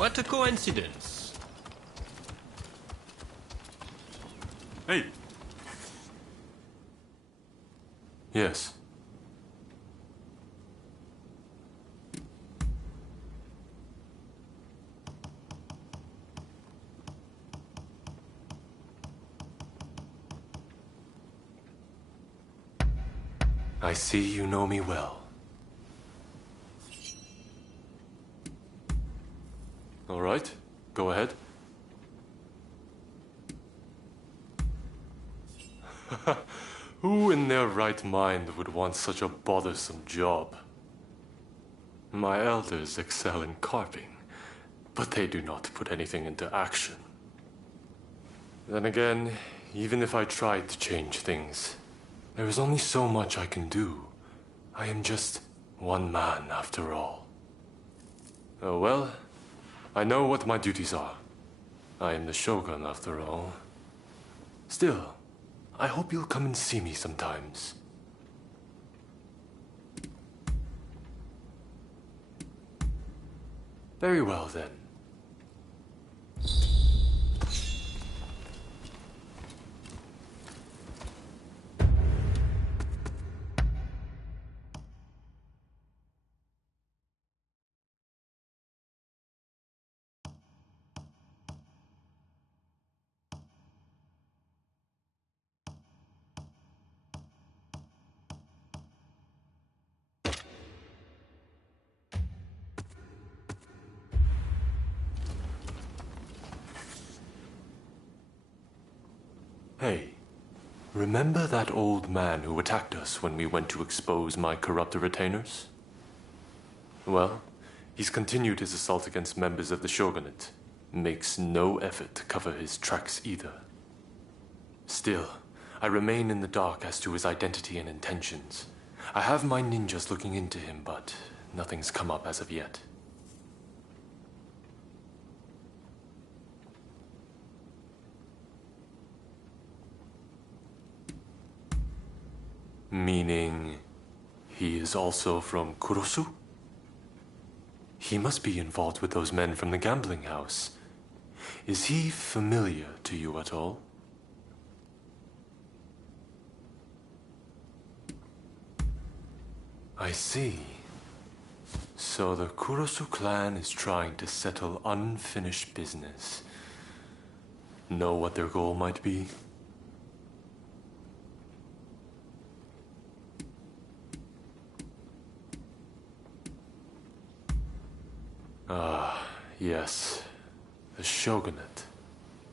What a coincidence. Hey. Yes. I see you know me well. All right, go ahead. Who Who in their right mind would want such a bothersome job? My elders excel in carving, but they do not put anything into action. Then again, even if I tried to change things, there is only so much I can do. I am just one man after all. Oh well, I know what my duties are. I am the Shogun after all. Still, I hope you'll come and see me sometimes. Very well then. Hey, remember that old man who attacked us when we went to expose my corrupt retainers? Well, he's continued his assault against members of the Shogunate. Makes no effort to cover his tracks either. Still, I remain in the dark as to his identity and intentions. I have my ninjas looking into him, but nothing's come up as of yet. Meaning, he is also from Kurosu? He must be involved with those men from the gambling house. Is he familiar to you at all? I see. So the Kurosu clan is trying to settle unfinished business. Know what their goal might be? Ah, yes. The Shogunate.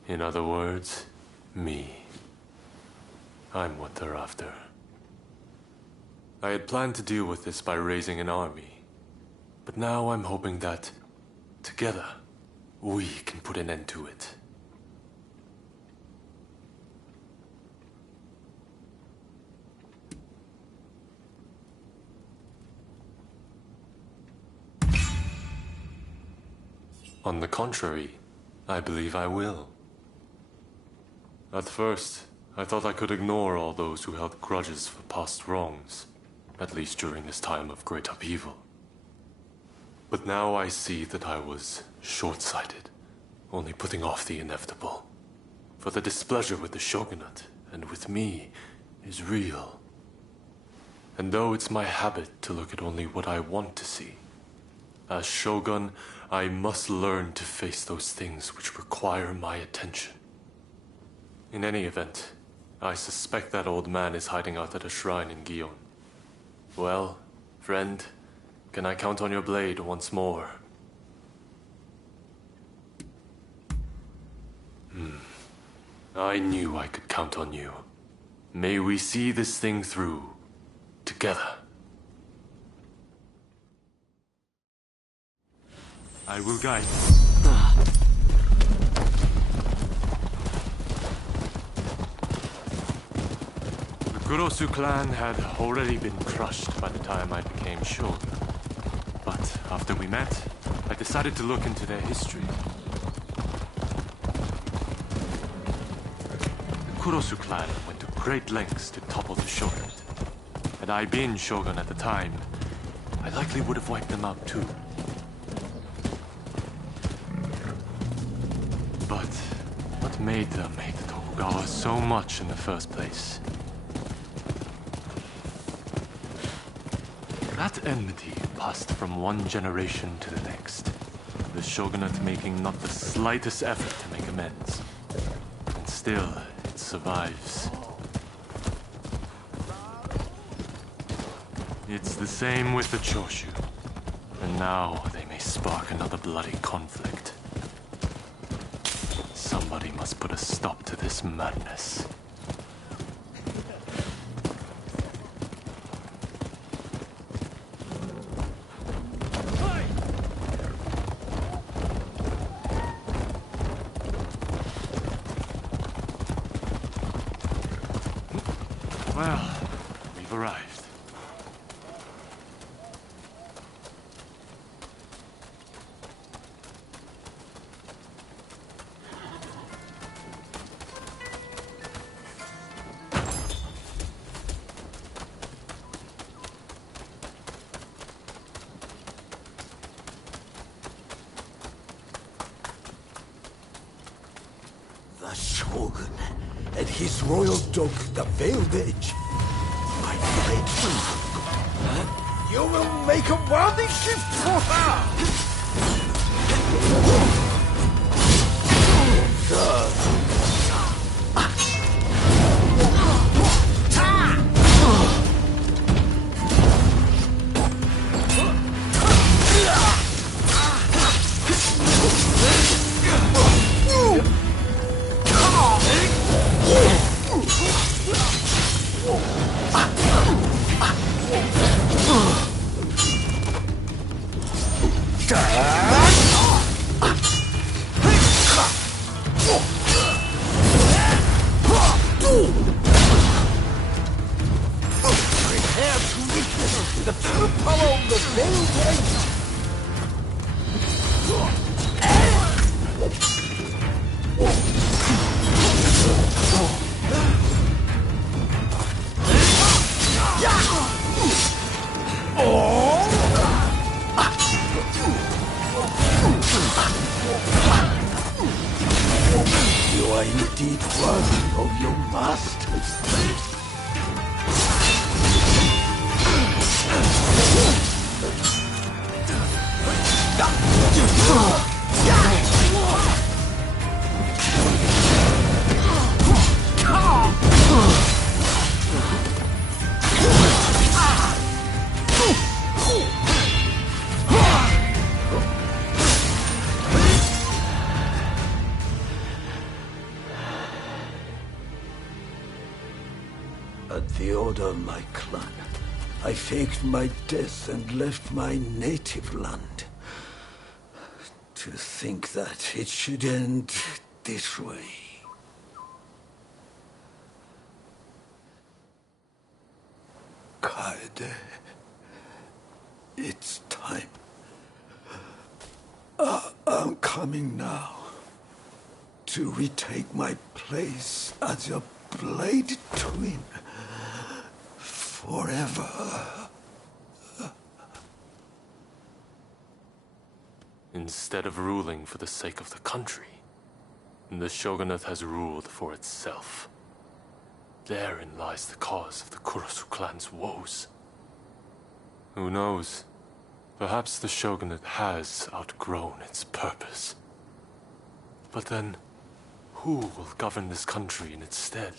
In other words, me. I'm what they're after. I had planned to deal with this by raising an army. But now I'm hoping that, together, we can put an end to it. On the contrary, I believe I will. At first, I thought I could ignore all those who held grudges for past wrongs, at least during this time of great upheaval. But now I see that I was short-sighted, only putting off the inevitable. For the displeasure with the Shogunate, and with me, is real. And though it's my habit to look at only what I want to see, as Shogun, I must learn to face those things which require my attention. In any event, I suspect that old man is hiding out at a shrine in Gion. Well, friend, can I count on your blade once more? I knew I could count on you. May we see this thing through, together. I will guide you. The Kurosu clan had already been crushed by the time I became shogun. But after we met, I decided to look into their history. The Kurosu clan went to great lengths to topple the shogunate. Had I been shogun at the time, I likely would have wiped them out too. But what made them hate the Tokugawa so much in the first place? That enmity passed from one generation to the next, the shogunate making not the slightest effort to make amends. And still, it survives. It's the same with the Choshu. And now they may spark another bloody conflict. Somebody must put a stop to this madness. arrived. The Shogun and his royal dog, the Veiled Edge. My great friend. You will make a worthy gift for her! Prepare to witness the true power of the Veiled Edge! You are indeed worthy of your masters. At the order of my clan, I faked my death and left my native land. To think that it should end this way. Kaede, it's time. I'm coming now to retake my place as your blade twin forever. Instead of ruling for the sake of the country, the shogunate has ruled for itself. Therein lies the cause of the Kurosu clan's woes. Who knows? Perhaps the shogunate has outgrown its purpose. But then, who will govern this country in its stead?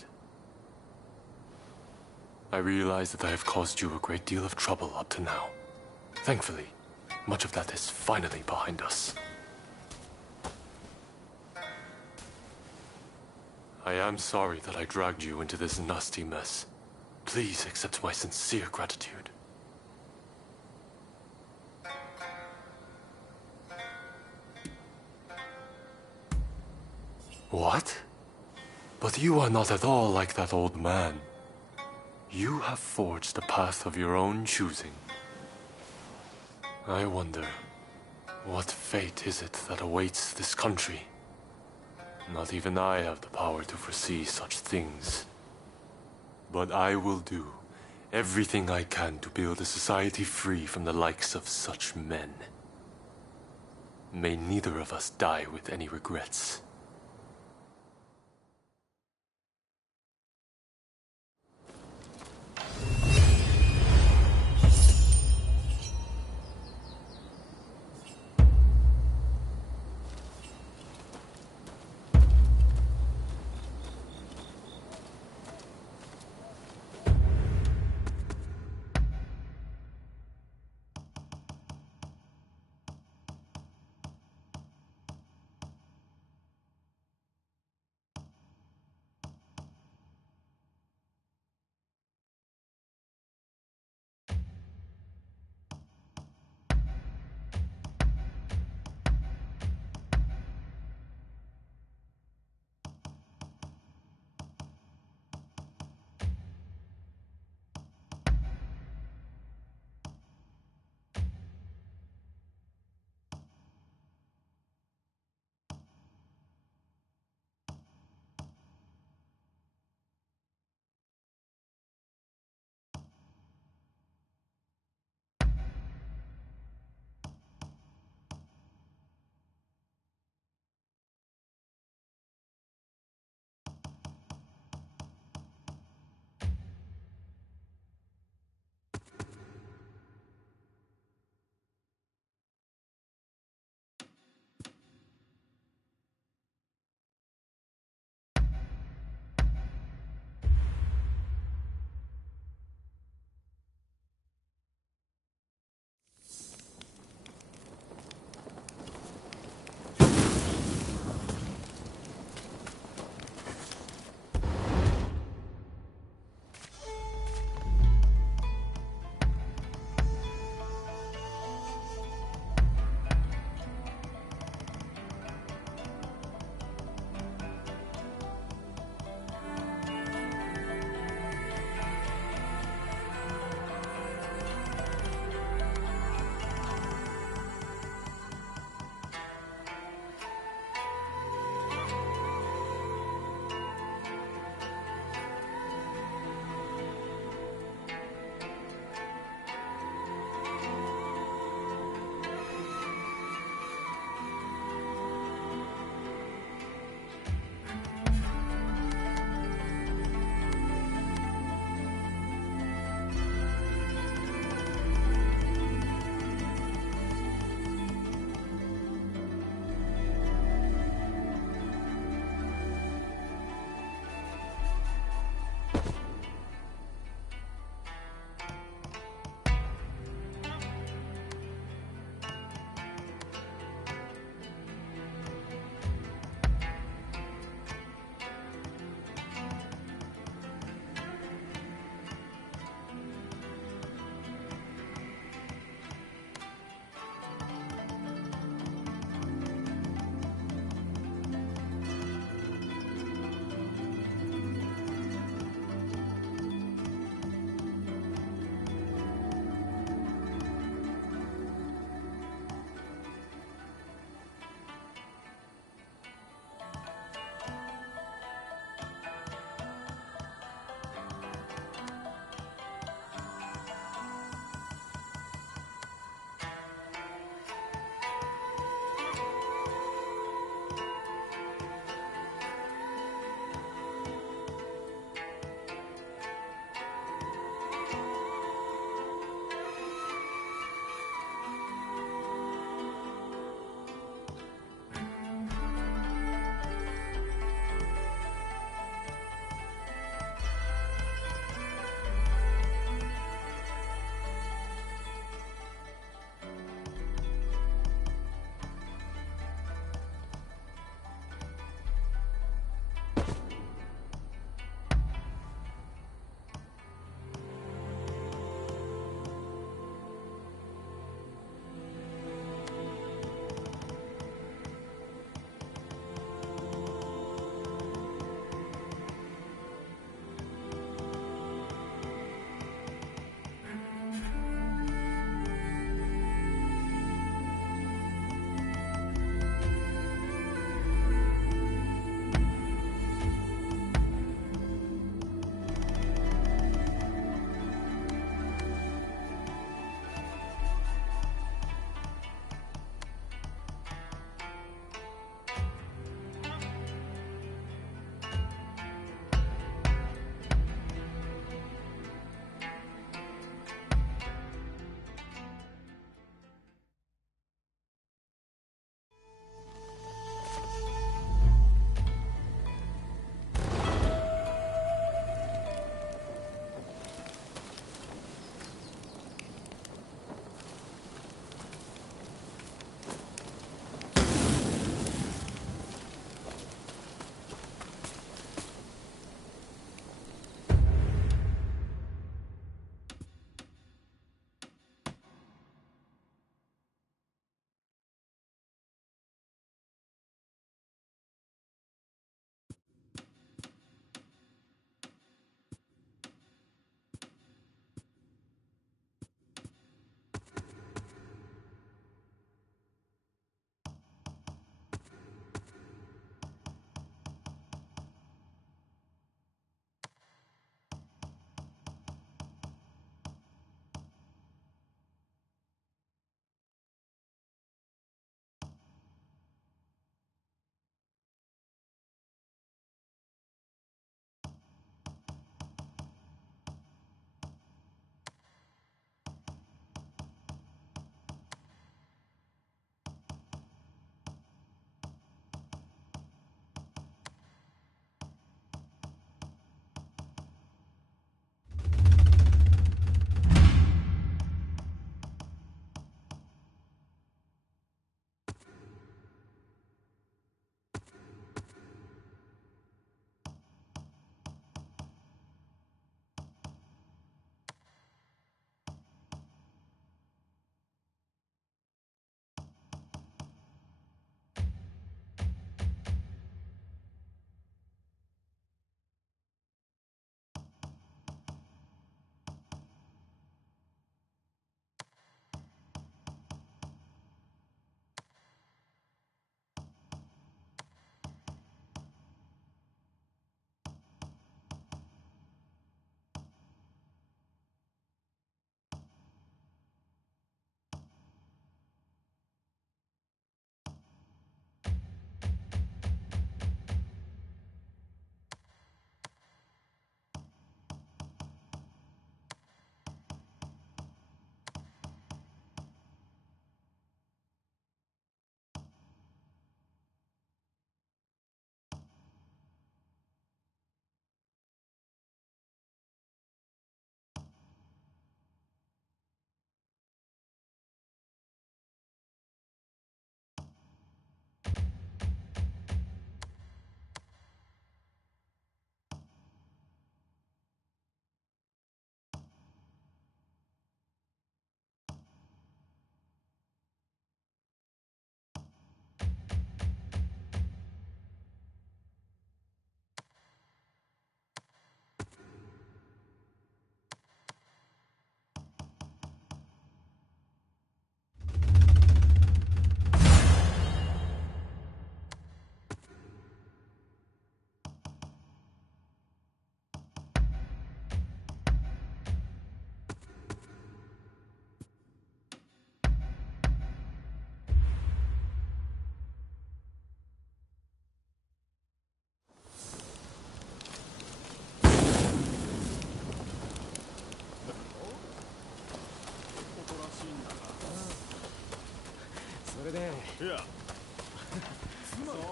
I realize that I have caused you a great deal of trouble up to now. Thankfully, much of that is finally behind us. I am sorry that I dragged you into this nasty mess. Please accept my sincere gratitude. What? But you are not at all like that old man. You have forged a path of your own choosing. I wonder, what fate is it that awaits this country? Not even I have the power to foresee such things. But I will do everything I can to build a society free from the likes of such men. May neither of us die with any regrets.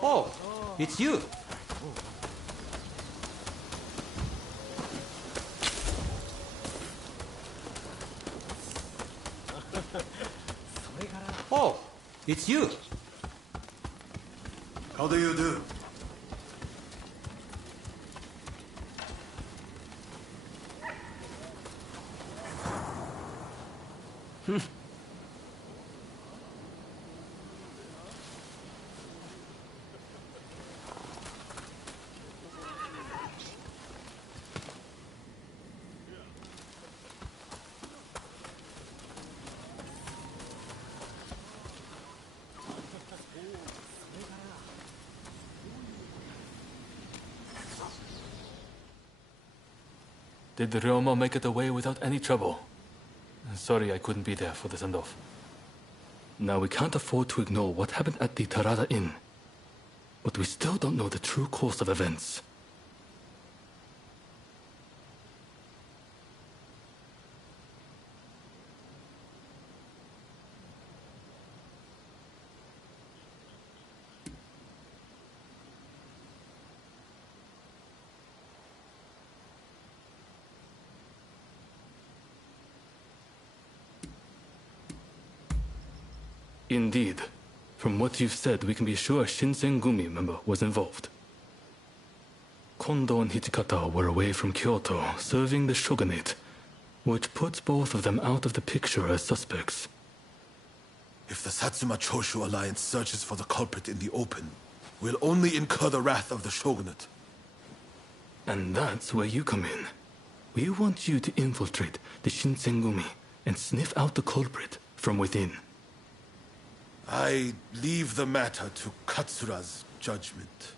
Oh, it's you. Oh, it's you. How do you do? Did Ryoma make it away without any trouble? Sorry I couldn't be there for the send-off. Now, we can't afford to ignore what happened at the Tarada Inn. But we still don't know the true course of events. Indeed. From what you've said, we can be sure a Shinsengumi member was involved. Kondo and Hijikata were away from Kyoto, serving the shogunate, which puts both of them out of the picture as suspects. If the Satsuma Choshu alliance searches for the culprit in the open, we'll only incur the wrath of the shogunate. And that's where you come in. We want you to infiltrate the Shinsengumi and sniff out the culprit from within. I leave the matter to Katsura's judgment.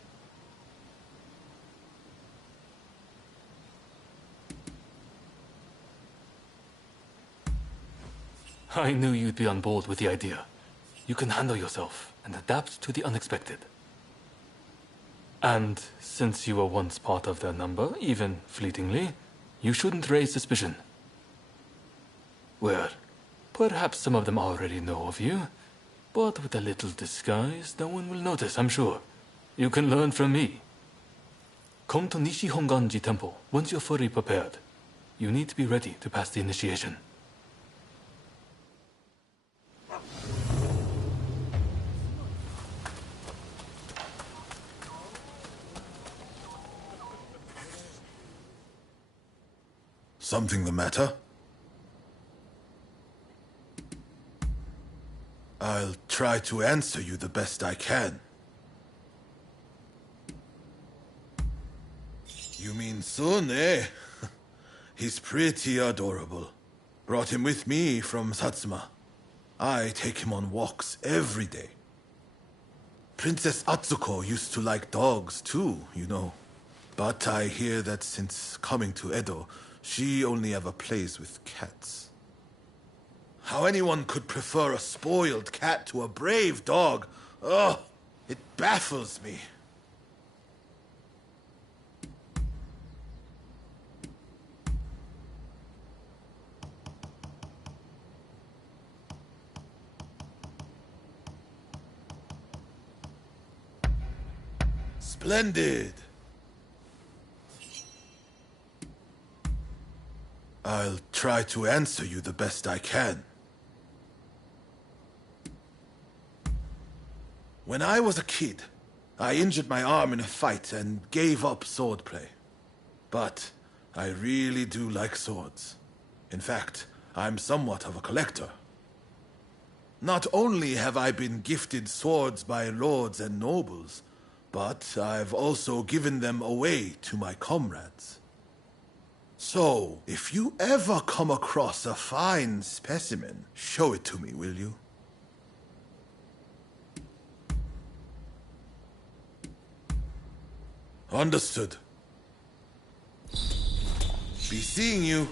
I knew you'd be on board with the idea. You can handle yourself and adapt to the unexpected. And since you were once part of their number, even fleetingly, you shouldn't raise suspicion. Well, perhaps some of them already know of you, but with a little disguise, no one will notice, I'm sure. You can learn from me. Come to Nishi Honganji Temple once you're fully prepared. You need to be ready to pass the initiation. Something the matter? I'll try to answer you the best I can. You mean Sun, eh? He's pretty adorable. Brought him with me from Satsuma. I take him on walks every day. Princess Atsuko used to like dogs too, you know. But I hear that since coming to Edo, she only ever plays with cats. How anyone could prefer a spoiled cat to a brave dog, oh, it baffles me. Splendid. I'll try to answer you the best I can. When I was a kid, I injured my arm in a fight and gave up swordplay. But I really do like swords. In fact, I'm somewhat of a collector. Not only have I been gifted swords by lords and nobles, but I've also given them away to my comrades. So, if you ever come across a fine specimen, show it to me, will you? Understood. Be seeing you.